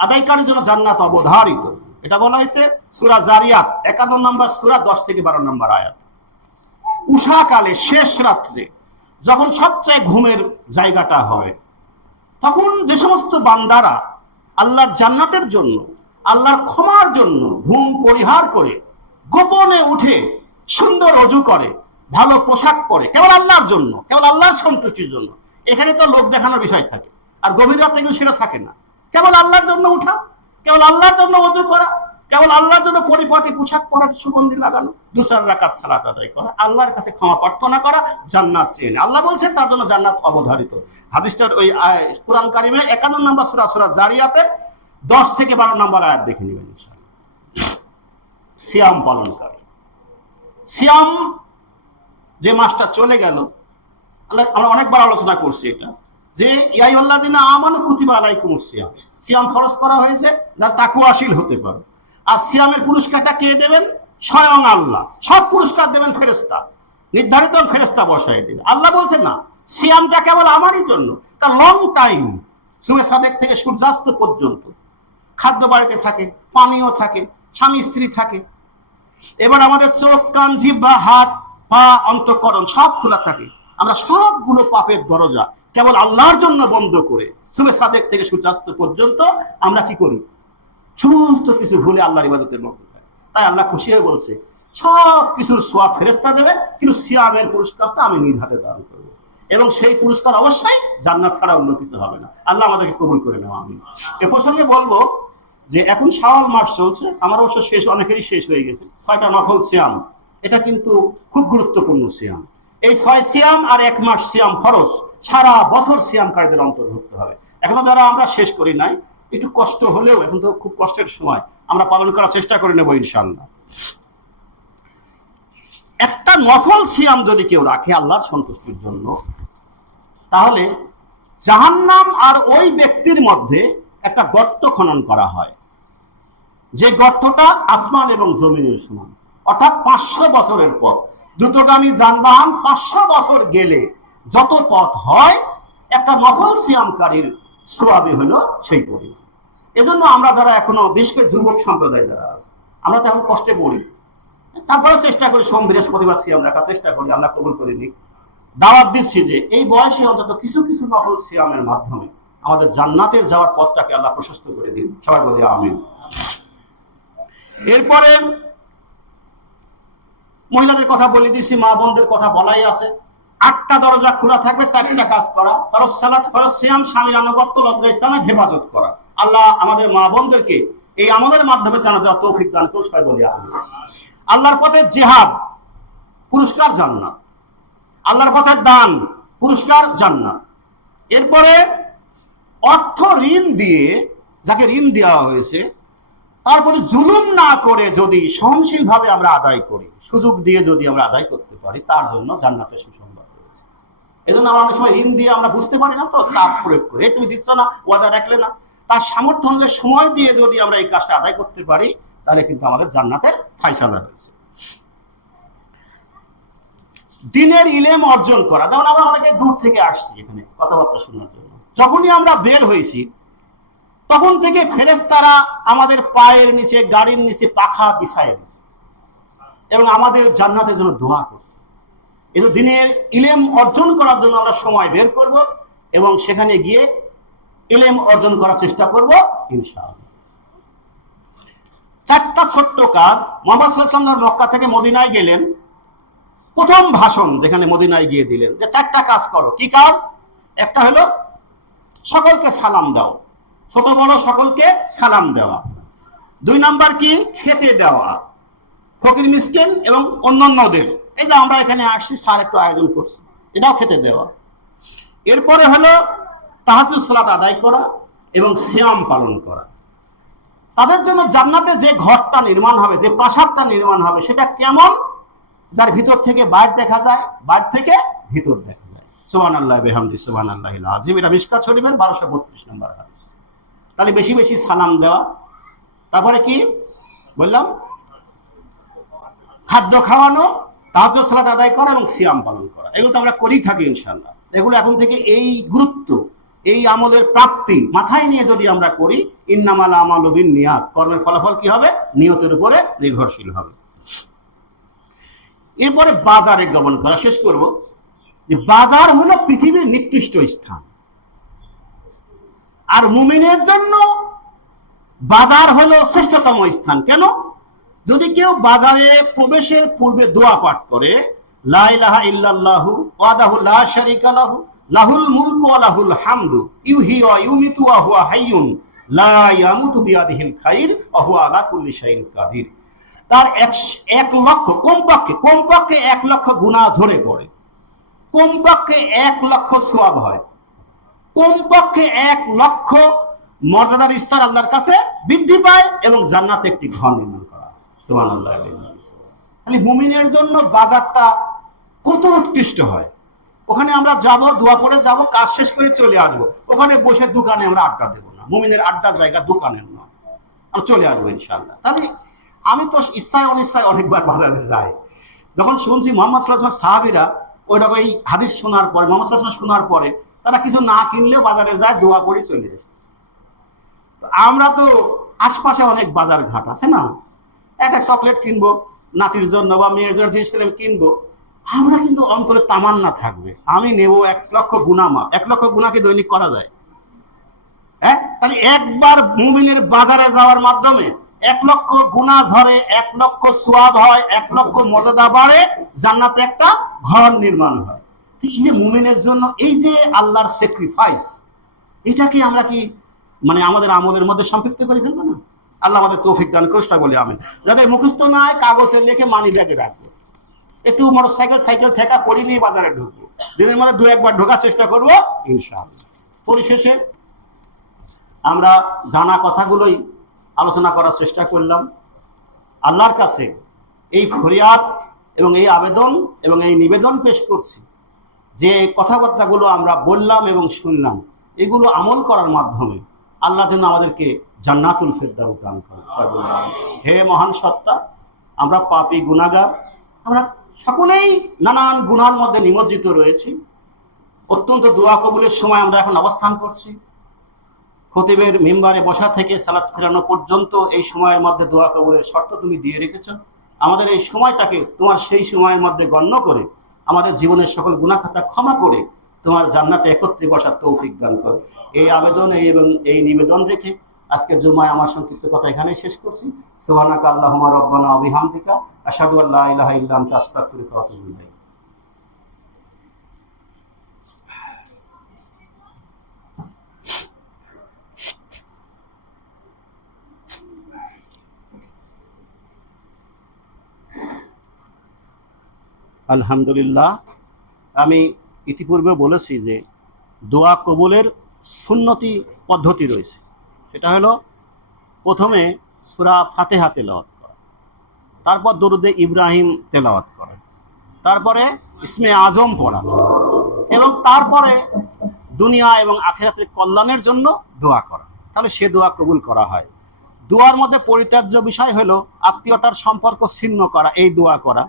আদায়কারীর জন্য জান্নাত অবধারিত। এটা বলা হয়েছে সূরা জারিয়াত 51 নম্বর সূরা 10 থেকে 12 নম্বর আয়াত। উষাকালে, শেষ রাত্রে, যখন সবচেয়ে ঘুমের জায়গাটা হয়, তখন যে সমস্ত বান্দারা আল্লাহর জান্নাতের জন্য, আল্লাহর ক্ষমার জন্য ঘুম পরিহার করে গোপনে উঠে সুন্দর ওযু করে, ভালো পোশাক পরে, কেবল আল্লাহর জন্য, কেবল আল্লাহর সন্তুষ্টির জন্য। এখানে তো লোক দেখানোর বিষয় থাকে, আর গভীর রাতে কিন্তু সেটা থাকে না। কেবল আল্লাহর জন্য উঠা, কেবল আল্লাহর জন্য ওযু করা, কেবল আল্লাহর জন্য পরিপাটি পোশাক পরা, সুগন্ধি লাগানো, 2 রাকাত সালাত আদায় করা, আল্লাহর কাছে ক্ষমা প্রার্থনা করা, জান্নাত চেয়ে নেওয়া। আল্লাহ বলছেন তার জন্য জান্নাত অবধারিত। হাদিসটার ওই কুরআন কারিমে 51 নম্বর সূরা, সূরা জারিয়াতের 10 থেকে 12 নম্বর আয়াত দেখে নেবেন ইনশাআল্লাহ। সিয়াম পালন করে। সিয়াম যে মাসটা চলে গেল, আমরা অনেকবার আলোচনা করছি এটা, যে ইয়া আইয়ুহাল্লাযিনা আমানু কুতিবা আলাইকুমুস সিয়াম, সিয়াম ফরজ করা হয়েছে যারা তাকওয়াশীল হতে পারে। আর সিয়ামের পুরস্কারটা কে দেবেন? স্বয়ং আল্লাহ। সব পুরস্কার দেবেন ফেরেশতা, নির্ধারিত ফেরেশতা বসায় দেবে। আল্লাহ বলছেন না, সিয়ামটা কেবল আমারই জন্য। তার লং টাইম, সুবে সাদেক থেকে সূর্যাস্ত পর্যন্ত খাদ্য বাড়িতে থাকে, পানীয় থাকে, স্বামী স্ত্রী থাকে। এবার আমাদের চোখ, কান, জিহ্বা, হাত, পা, অন্তঃকরণ সব খোলা থাকে। আমরা সবগুলো পাপের দরজা কেবল আল্লাহর জন্য বন্ধ করে সুবে সাদেক থেকে সূর্যাস্ত পর্যন্ত আমরা কি করি? সমস্ত কিছু ভুলে আল্লাহর ইবাদতের মগ্ন থাকি। তাই আল্লাহ খুশি হয়ে বলছে, সব কিছুর সওয়াব ফেরেশতা দেবে, কিন্তু সিয়ামের পুরস্কারটা আমি নিজ হাতে দান করব, এবং সেই পুরস্কার অবশ্যই জান্নাত ছাড়া অন্য কিছু হবে না। আল্লাহ আমাদেরকে কবুল করে নেওয়া। আমি এ প্রসঙ্গে বলবো যে এখন শাওয়াল মাস চলছে, আমার অবশ্য শেষ, অনেকেরই শেষ হয়ে গেছে। 6টা নফল সিয়াম, এটা কিন্তু খুব গুরুত্বপূর্ণ সিয়াম। এই 6 সিয়াম আর 1 মাস সিয়াম ফরজ, সারা বছর সিয়ামকারীদের অন্তর্ভুক্ত হবে। এখনো যারা আমরা শেষ করি নাই, একটু কষ্ট হলেও, এখন তো খুব কষ্টের সময়, আমরা পালন করার চেষ্টা করে নেব ইনশাআল্লাহ। একটা নফল সিয়াম যদি কেউ রাখে আল্লাহর সন্তুষ্টির জন্য, তাহলে জাহান্নাম আর ওই ব্যক্তির মধ্যে একটা গর্ত খনন করা হয়, যে গর্তটা আসমান এবং জমিনের সমান, অর্থাৎ 500 বছরের পথ। দ্রুতগামী যানবাহন 500 বছর গেলে যত পথ হয়, একটা নফল সিয়ামকারীর সওয়াবে হলো সেই পরিমাণ। এজন্য আমরা যারা এখনো, বিশেষ করে যুবক সম্প্রদায় যারা আছে, আমরা তো এখন কষ্টে পড়ি, তারপরে চেষ্টা করি সোম বৃহস্পতিবার সিয়াম রাখার চেষ্টা করি, আল্লাহ কবুল করে নিক। দাওয়াত দিচ্ছি যে এই বয়সে অন্তত কিছু কিছু নফল সিয়ামের মাধ্যমে আমাদের জান্নাতের যাওয়ার পথটাকে আল্লাহ প্রশস্ত করে দিন। সবাই বলি আমিন। এরপরে মহিলাদের কথা বলে দিয়েছি, মা বোনদের কথা বলাই আছে। 8টা দরজা খোলা থাকবে, 4টা কাজ করা: ফরজ সালাত, ফরজ সিয়াম, স্বামীর আনুগত্য, লজ্জাস্থানের হেফাজত করা। আল্লাহ আমাদের মা বোনদেরকে এই আমলের মাধ্যমে জান্নাতের তৌফিক দান করুন। সবাই বলি আমিন। আল্লাহর পথে জিহাদ, পুরস্কার জান্নাত। আল্লাহর পথে দান, পুরস্কার জান্নাত। এরপরে অর্থ ঋণ দিয়ে, যাকে ঋণ দেওয়া হয়েছে, তারপরে জুলুম না করে যদি সহনশীল ভাবে আমরা আদায় করি, সুযোগ দিয়ে যদি আমরা আদায় করতে পারি, তার জন্য জান্নাতের সুসংবাদ রয়েছে। এজন্য আমরা অনেক সময় ঋণ দিয়ে আমরা বুঝতে পারি না, তো চাপ প্রয়োগ করে, তুমি দিচ্ছ না, ওয়াদা রাখলে না, তার সামর্থ্য অনুযায়ী সময় দিয়ে যদি আমরা এই কাজটা আদায় করতে পারি, তাহলে কিন্তু আমাদের জান্নাতের ফায়সালা রয়েছে। দ্বীনের ইলম অর্জন করা, যেমন আমরা অনেকে দূর থেকে আসছি এখানে কথাবার্তা শোনার জন্য, যখনই আমরা বের হয়েছি তখন থেকে ফেরেশতারা আমাদের পায়ের নিচে, গাড়ির নিচে পাখা বিছায় দিয়েছে এবং আমাদের জান্নাতের জন্য দোয়া করছে। এই দ্বীনের ইলম অর্জন করার জন্য আমরা সময় বের করব এবং সেখানে গিয়ে ইলম অর্জন করার চেষ্টা করব ইনশাআল্লাহ। 4টা ছোট্ট কাজ। মুহাম্মদ সাল্লাল্লাহু আলাইহি ওয়াসাল্লাম মক্কা থেকে মদিনায় গেলেন, প্রথম ভাষণ যেখানে মদিনায় গিয়ে দিলেন যে 4টা কাজ করো। কি কাজ? একটা হলো সকলকে সালাম দাও, ছোট বড় সকলকে সালাম দেওয়া। 2 নাম্বার কি? খেতে দেওয়া, ফকির মিসকিন এবং অন্যান্যদের। এই যে আমরা এখানে আসছি, স্যার একটু আয়োজন করছি, এটাও খেতে দেওয়া। এরপরে হলো তাহাজ্জুদ সালাত আদায় করা এবং সিয়াম পালন করা। তাদের জন্য জান্নাতে যে ঘরটা নির্মাণ হবে, যে প্রাসাদটা নির্মাণ হবে, সেটা কেমন? যার ভিতর থেকে বাইরে দেখা যায়, বাইরে থেকে ভিতর দেখা যায়। সুবহানাল্লাহি বিহামদি সুবহানাল্লাহিল আযীম। এটা মিশকাত শরীফের 1232 নম্বর হাদিস। তাহলে বেশি বেশি সালাম দেওয়া, তারপরে কি বললাম, খাদ্য খাওয়ানো, তাহাজ্জুদ সালাত আদায় করা এবং সিয়াম পালন করা, এগুলো তো আমরা করেই থাকি ইনশাআল্লাহ। এগুলো এখন থেকে এই গুরুত্ব, এই আমলের প্রাপ্তি মাথায় নিয়ে যদি আমরা করি, ইন্নামাল আমালু বিন্নিয়াত, কর্মের ফলাফল কি হবে? নিয়তের উপরে নির্ভরশীল হবে। এরপরে বাজারে গমন করা, শেষ করব যে বাজার হলো পৃথিবীর নিকৃষ্ট স্থান, আর মুমিনের জন্য বাজার হলো শ্রেষ্ঠতম স্থান। কেন? যদি কেউ বাজারে প্রবেশের পূর্বে দোয়া পাঠ করে, লা ইলাহা ইল্লাল্লাহু ওয়াহদাহু লা শারীকা লাহু লাহুল মুলকু ওয়া লাহুল হামদু ইউহয়ী ওয়া ইউমীতু ওয়া হুয়া হাইয়ুন লা ইয়ামুতু বিয়াদিহিল খায়র ওয়া হুয়া আলা কুল্লি শাইইন কাদির, তার 1 লক্ষ, কমপক্ষে 1 লক্ষ গুনাহ ঝরে পড়ে, কমপক্ষে 1 লক্ষ সওয়াব হয়, কমপক্ষে 1 লক্ষ মর্যাদার স্তর আল্লাহর কাছে বৃদ্ধি পায় এবং জান্নাতে একটি ঘর নির্মাণ করা। সুবহানাল্লাহ। তাহলে মুমিনের জন্য বাজারটা কত উৎকৃষ্ট হয়। ওখানে আমরা যাব, দোয়া করে যাব, কাজ শেষ করে চলে আসবো। ওখানে বসে দোকানে আমরা আড্ডা দেবো না, মুমিনের আড্ডা জায়গা দোকানের নয়, আমরা চলে আসবো ইনশাআল্লাহ। তাহলে আমি তো ইচ্ছায় অনিচ্ছায় অনেকবার বাজারে যাই। যখন শুনছি মুহাম্মদ সাল্লাল্লাহু আলাইহি ওয়াসাল্লাম সাহাবীরা ওইরকম এই হাদিস শোনার পরে, মুহাম্মদ সাল্লাল্লাহু আলাইহি ওয়াসাল্লাম শোনার পরে তারা কিছু না কিনলেও বাজারে যায়, দোয়া করে চলে আসে। আমরা তো আশপাশে অনেক বাজার ঘাট আছে না, একটা চকলেট কিনবো নাতির জন্য বা মেয়ের জন্য, জিনিস কিনবো, আমরা কিন্তু অন্তরে তামান্না থাকবে আমি নেব 1 লক্ষ গুনাহ মাপ। 1 লক্ষ গুনাহ কি দৈনিক করা যায়? হ্যাঁ, তাহলে একবার মুমিনের বাজারে যাওয়ার মাধ্যমে 1 লক্ষ গুনাহ ঝরে, 1 লক্ষ সওয়াব হয়, 1 লক্ষ মর্যাদা বাড়ে, জান্নাতে একটা ঘর নির্মাণ হয়। এই যে মুমিনের জন্য এই যে আল্লাহর স্যাক্রিফাইস, এটাকে আমরা কি মানে আমাদের আমলের মধ্যে সম্পৃক্ত করে ফেলবো না? আল্লাহ আমাদের তৌফিক দান করুন, বলি আমিন। যাদের মুখস্থ নাই, কাগজে লিখে মানি ব্যাগে রাখবো, একটু সাইকেল ঠেকা পড়ি নিয়ে বাজারে ঢুকবো, দিনের মধ্যে 2-1 বার ঢোকার চেষ্টা করবো ইনশাআল্লাহ। পরিশেষে আমরা জানা কথাগুলোই আলোচনা করার চেষ্টা করলাম। আল্লাহর কাছে এই ফরিয়াদ এবং এই আবেদন এবং এই নিবেদন পেশ করছি যে কথাবার্তাগুলো আমরা বললাম এবং শুনলাম, এগুলো আমল করার মাধ্যমে আল্লাহ যেন আমাদেরকে জান্নাতুল ফেরদাউস দান করেন। হে মহান সত্তা, আমরা পাপী গুনাহগার, আমরা সকলেই নানান গুনার মধ্যে নিমজ্জিত রয়েছি। অত্যন্ত দোয়া কবুলের সময় আমরা এখন অবস্থান করছি। খতিবের মিম্বারে বসা থেকে সালাত ফেরানো পর্যন্ত এই সময়ের মধ্যে দোয়া কবুলের শর্ত তুমি দিয়ে রেখেছ। আমাদের এই সময়টাকে তোমার সেই সময়ের মধ্যে গণ্য করে আমাদের জীবনের সকল গুনাহ খাতা ক্ষমা করে তোমার জান্নাতে একত্রে বসার তৌফিক দান করো। এই আবেদন এবং এই নিবেদন রেখে আজকের জুমায় আমার সংক্ষিপ্ত কথা এখানেই শেষ করছি। সুবহানাকা আল্লাহুম্মা রাব্বানা ওয়া বিহামদিকা আশহাদু আল্লা ইলাহা ইল্লা আনতা আস্তাগফিরুকা ওয়া আতুবু ইলাইক। আলহামদুলিল্লাহ, আমি ইতিপূর্বে বলেছি যে দোয়া কবুলের সুন্নতি পদ্ধতি রয়েছে। সেটা হলো প্রথমে সূরা ফাতিহা তেলাওয়াত করা, তারপর দরুদে ইব্রাহিম তেলাওয়াত করা, তারপরে ইসমে আজম পড়া এবং তারপরে দুনিয়া এবং আখিরাতের কল্যাণের জন্য দোয়া করা। তাহলে সে দোয়া কবুল করা হয়। দোয়ার মধ্যে পরিত্যাজ্য বিষয় হলো আত্মীয়তার সম্পর্ক ছিন্ন করা, এই দোয়া করা,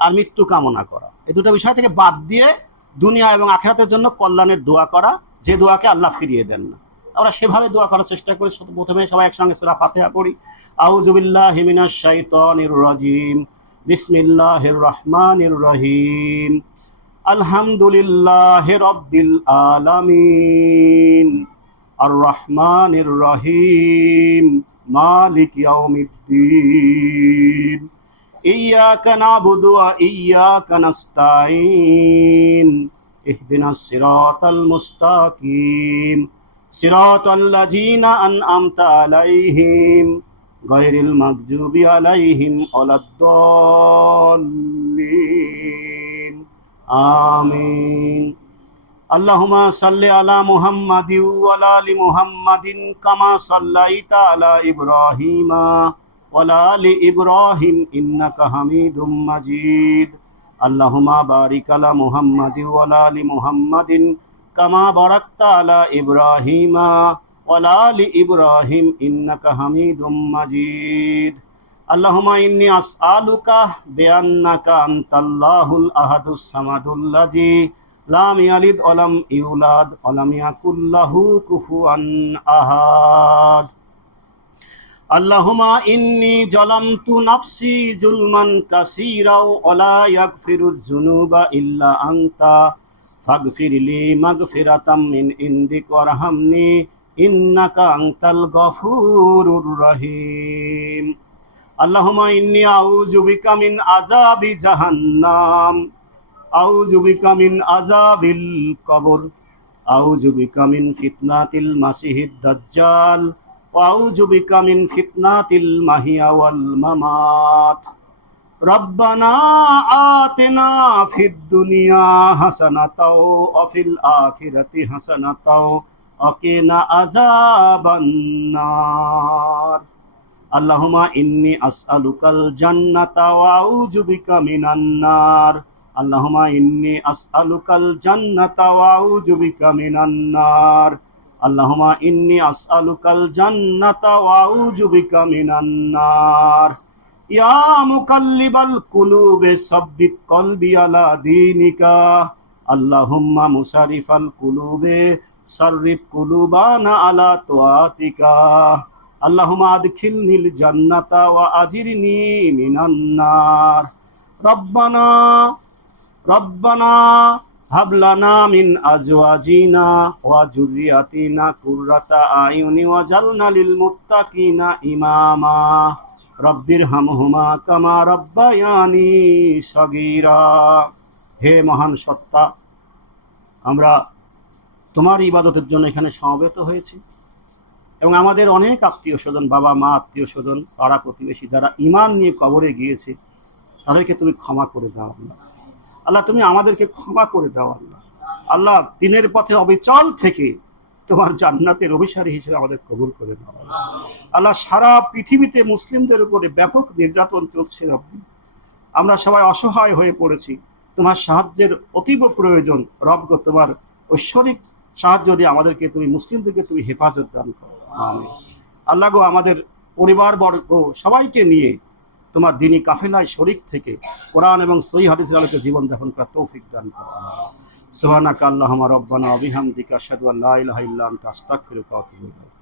আর মৃত্যু কামনা করা। এই দুটো বিষয় থেকে বাদ দিয়ে দুনিয়া এবং আখিরাতের জন্য কল্যাণের দোয়া করা, যে দোয়াকে আল্লাহ ফিরিয়ে দেন না। আমরা সেভাবে দোয়া করার চেষ্টা করি। প্রথমে সবাই একসঙ্গে সূরা ফাতিহা পড়ি। আউযু বিল্লাহি মিনাশ শাইতানির রাজিম, বিসমিল্লাহির রহমানির রহিম, আলহামদুলিল্লাহি রাব্বিল আলামিন, আর রহমানির রহিম, মালিক ইয়াউমিদ্দিন, ইয়্যাকা না'বুদু ওয়া ইয়্যাকা নাস্তাঈন, ইহদিনাস সিরাতাল মুস্তাকিম, সিরাতাল লাযীনা আন'আমতা আলাইহিম গায়রিল মাগযুবি আলাইহিম ওয়ালাদ-দাল্লিন, আমিন। আল্লাহুম্মা সাল্লি আলা মুহাম্মাদিন ওয়া আলা আলি মুহাম্মাদিন কামা সাল্লাইতা আলা ইব্রাহিমা ওয়া আলা আলি ইব্রাহিম ইন্নাকা হামিদুম মাজিদ। আল্লাহুম্মা বারিক আলা মুহাম্মাদিন ওয়া আলা আলি মুহাম্মাদিন কামা বারাকতা আলা ইব্রাহিমা ওয়া আলা আলি ইব্রাহিম ইন্নাকা হামিদুম মাজিদ। আল্লাহুম্মা ইন্নী আসআলুকা বিআন্নাকা আনতাল্লাহুল আহাদুস সামাদুল্লাযী লাম ইয়ালিদ ওয়া লাম ইউলাদ ওয়া লাম ইয়াকুল লাহু কুফুয়ান আহাদ। আল্লাহুম্মা ইন্নী যালামতু নাফসি যুলমান কাসীরা ওয়া লা ইয়াগফিরুয যুনুবা ইল্লা আনতা ফাগফিরলি মাগফিরাতাম মিন ইনদিক ওয়ারহামনি ইন্নাকা আনতাল গফুরুর রহিম। আল্লাহুম্মা ইন্নী আউযু বিকা মিন আযাবি জাহান্নাম, আউযু বিকা মিন আযাবিল কবর, আউযু বিকা মিন ফিতনাতিল মাসিহিদ দাজ্জাল, ওয়া আউযু বিকা মিন ফিতনাতিল মাহিয়া ওয়াল মামাত। রব্বানা আতিনা ফিদ দুনিয়া হাসানাতাও ওয়া ফিল আখিরাতি হাসানাতাও ওয়া কিনা আযাবান নার। আল্লাহুম্মা ইন্নী আসআলুকাল জান্নাতা ওয়া আউযু বিকা মিনান নার। আল্লাহুম্মা ইন্নী আসআলুকাল জান্নাতা ওয়া আউযু বিকা মিনান নার। আল্লাহুম্মা ইন্নী আসআলুকাল জান্নাতা ওয়া আউযু বিকা মিনান নার। ইয়া মুকাল্লিবাল কুলুবি সাব্বিত কলবি আলা দীনিকা। আল্লাহুম্মা মুসারিফাল কুলুবি সাররিফ কুলুবানা আলা তাআতিকা। আল্লাহুম্মা আদখিলনিল জান্নাতা ওয়া আজিরনি মিনান নার। রব্বানা হাব লানা মিন আজওয়াজিনা ওয়া যুররিয়াতিনা কুররাতা আয়ুনি ওয়াজআলনা লিল মুত্তাকিনা ইমামা। রব্বিরহামহুমা কামা রাব্বায়ানি সগীরা। হে মহান সত্তা, আমরা তোমার ইবাদতের জন্য এখানে সমবেত হয়েছি এবং আমাদের অনেক আত্মীয় স্বজন, বাবা মা, আত্মীয় স্বজন, পাড়া প্রতিবেশী যারা ঈমান নিয়ে কবরে গিয়েছে তাদেরকে তুমি ক্ষমা করে দাও আল্লাহ। আল্লাহ তুমি আমাদেরকে ক্ষমা করে দাও আল্লাহ। আল্লাহ দিনের পথে অবিচল থেকে তোমার জান্নাতের অভিসারী হিসেবে আমাদের কবুল করে দাও আল্লাহ। সারা পৃথিবীতে মুসলিমদের উপরে ব্যাপক নির্যাতন চলছে রব্বি, আমরা সবাই অসহায় হয়ে পড়েছি, তোমার সাহায্যের অতীব প্রয়োজন রব্ব। তোমার ঐশ্বরিক সাহায্য দিয়ে আমাদেরকে তুমি মুসলিমদেরকে তুমি হেফাজত দান করো আমিন। আল্লাহ গো, আমাদের পরিবারবর্গ সবাইকে নিয়ে তোমার দ্বীনি কাফেলায় শরীক থেকে কোরআন এবং সহিহ হাদিসের আলোকে জীবনযাপন করার তৌফিক দান করো। সুবহানাকা আল্লাহুম্মা রাব্বানা ওয়া বিহামদিকা আশহাদু আল্লা ইলাহা ইল্লা আনতা আস্তাগফিরুকা ওয়া আতুবু ইলাইক।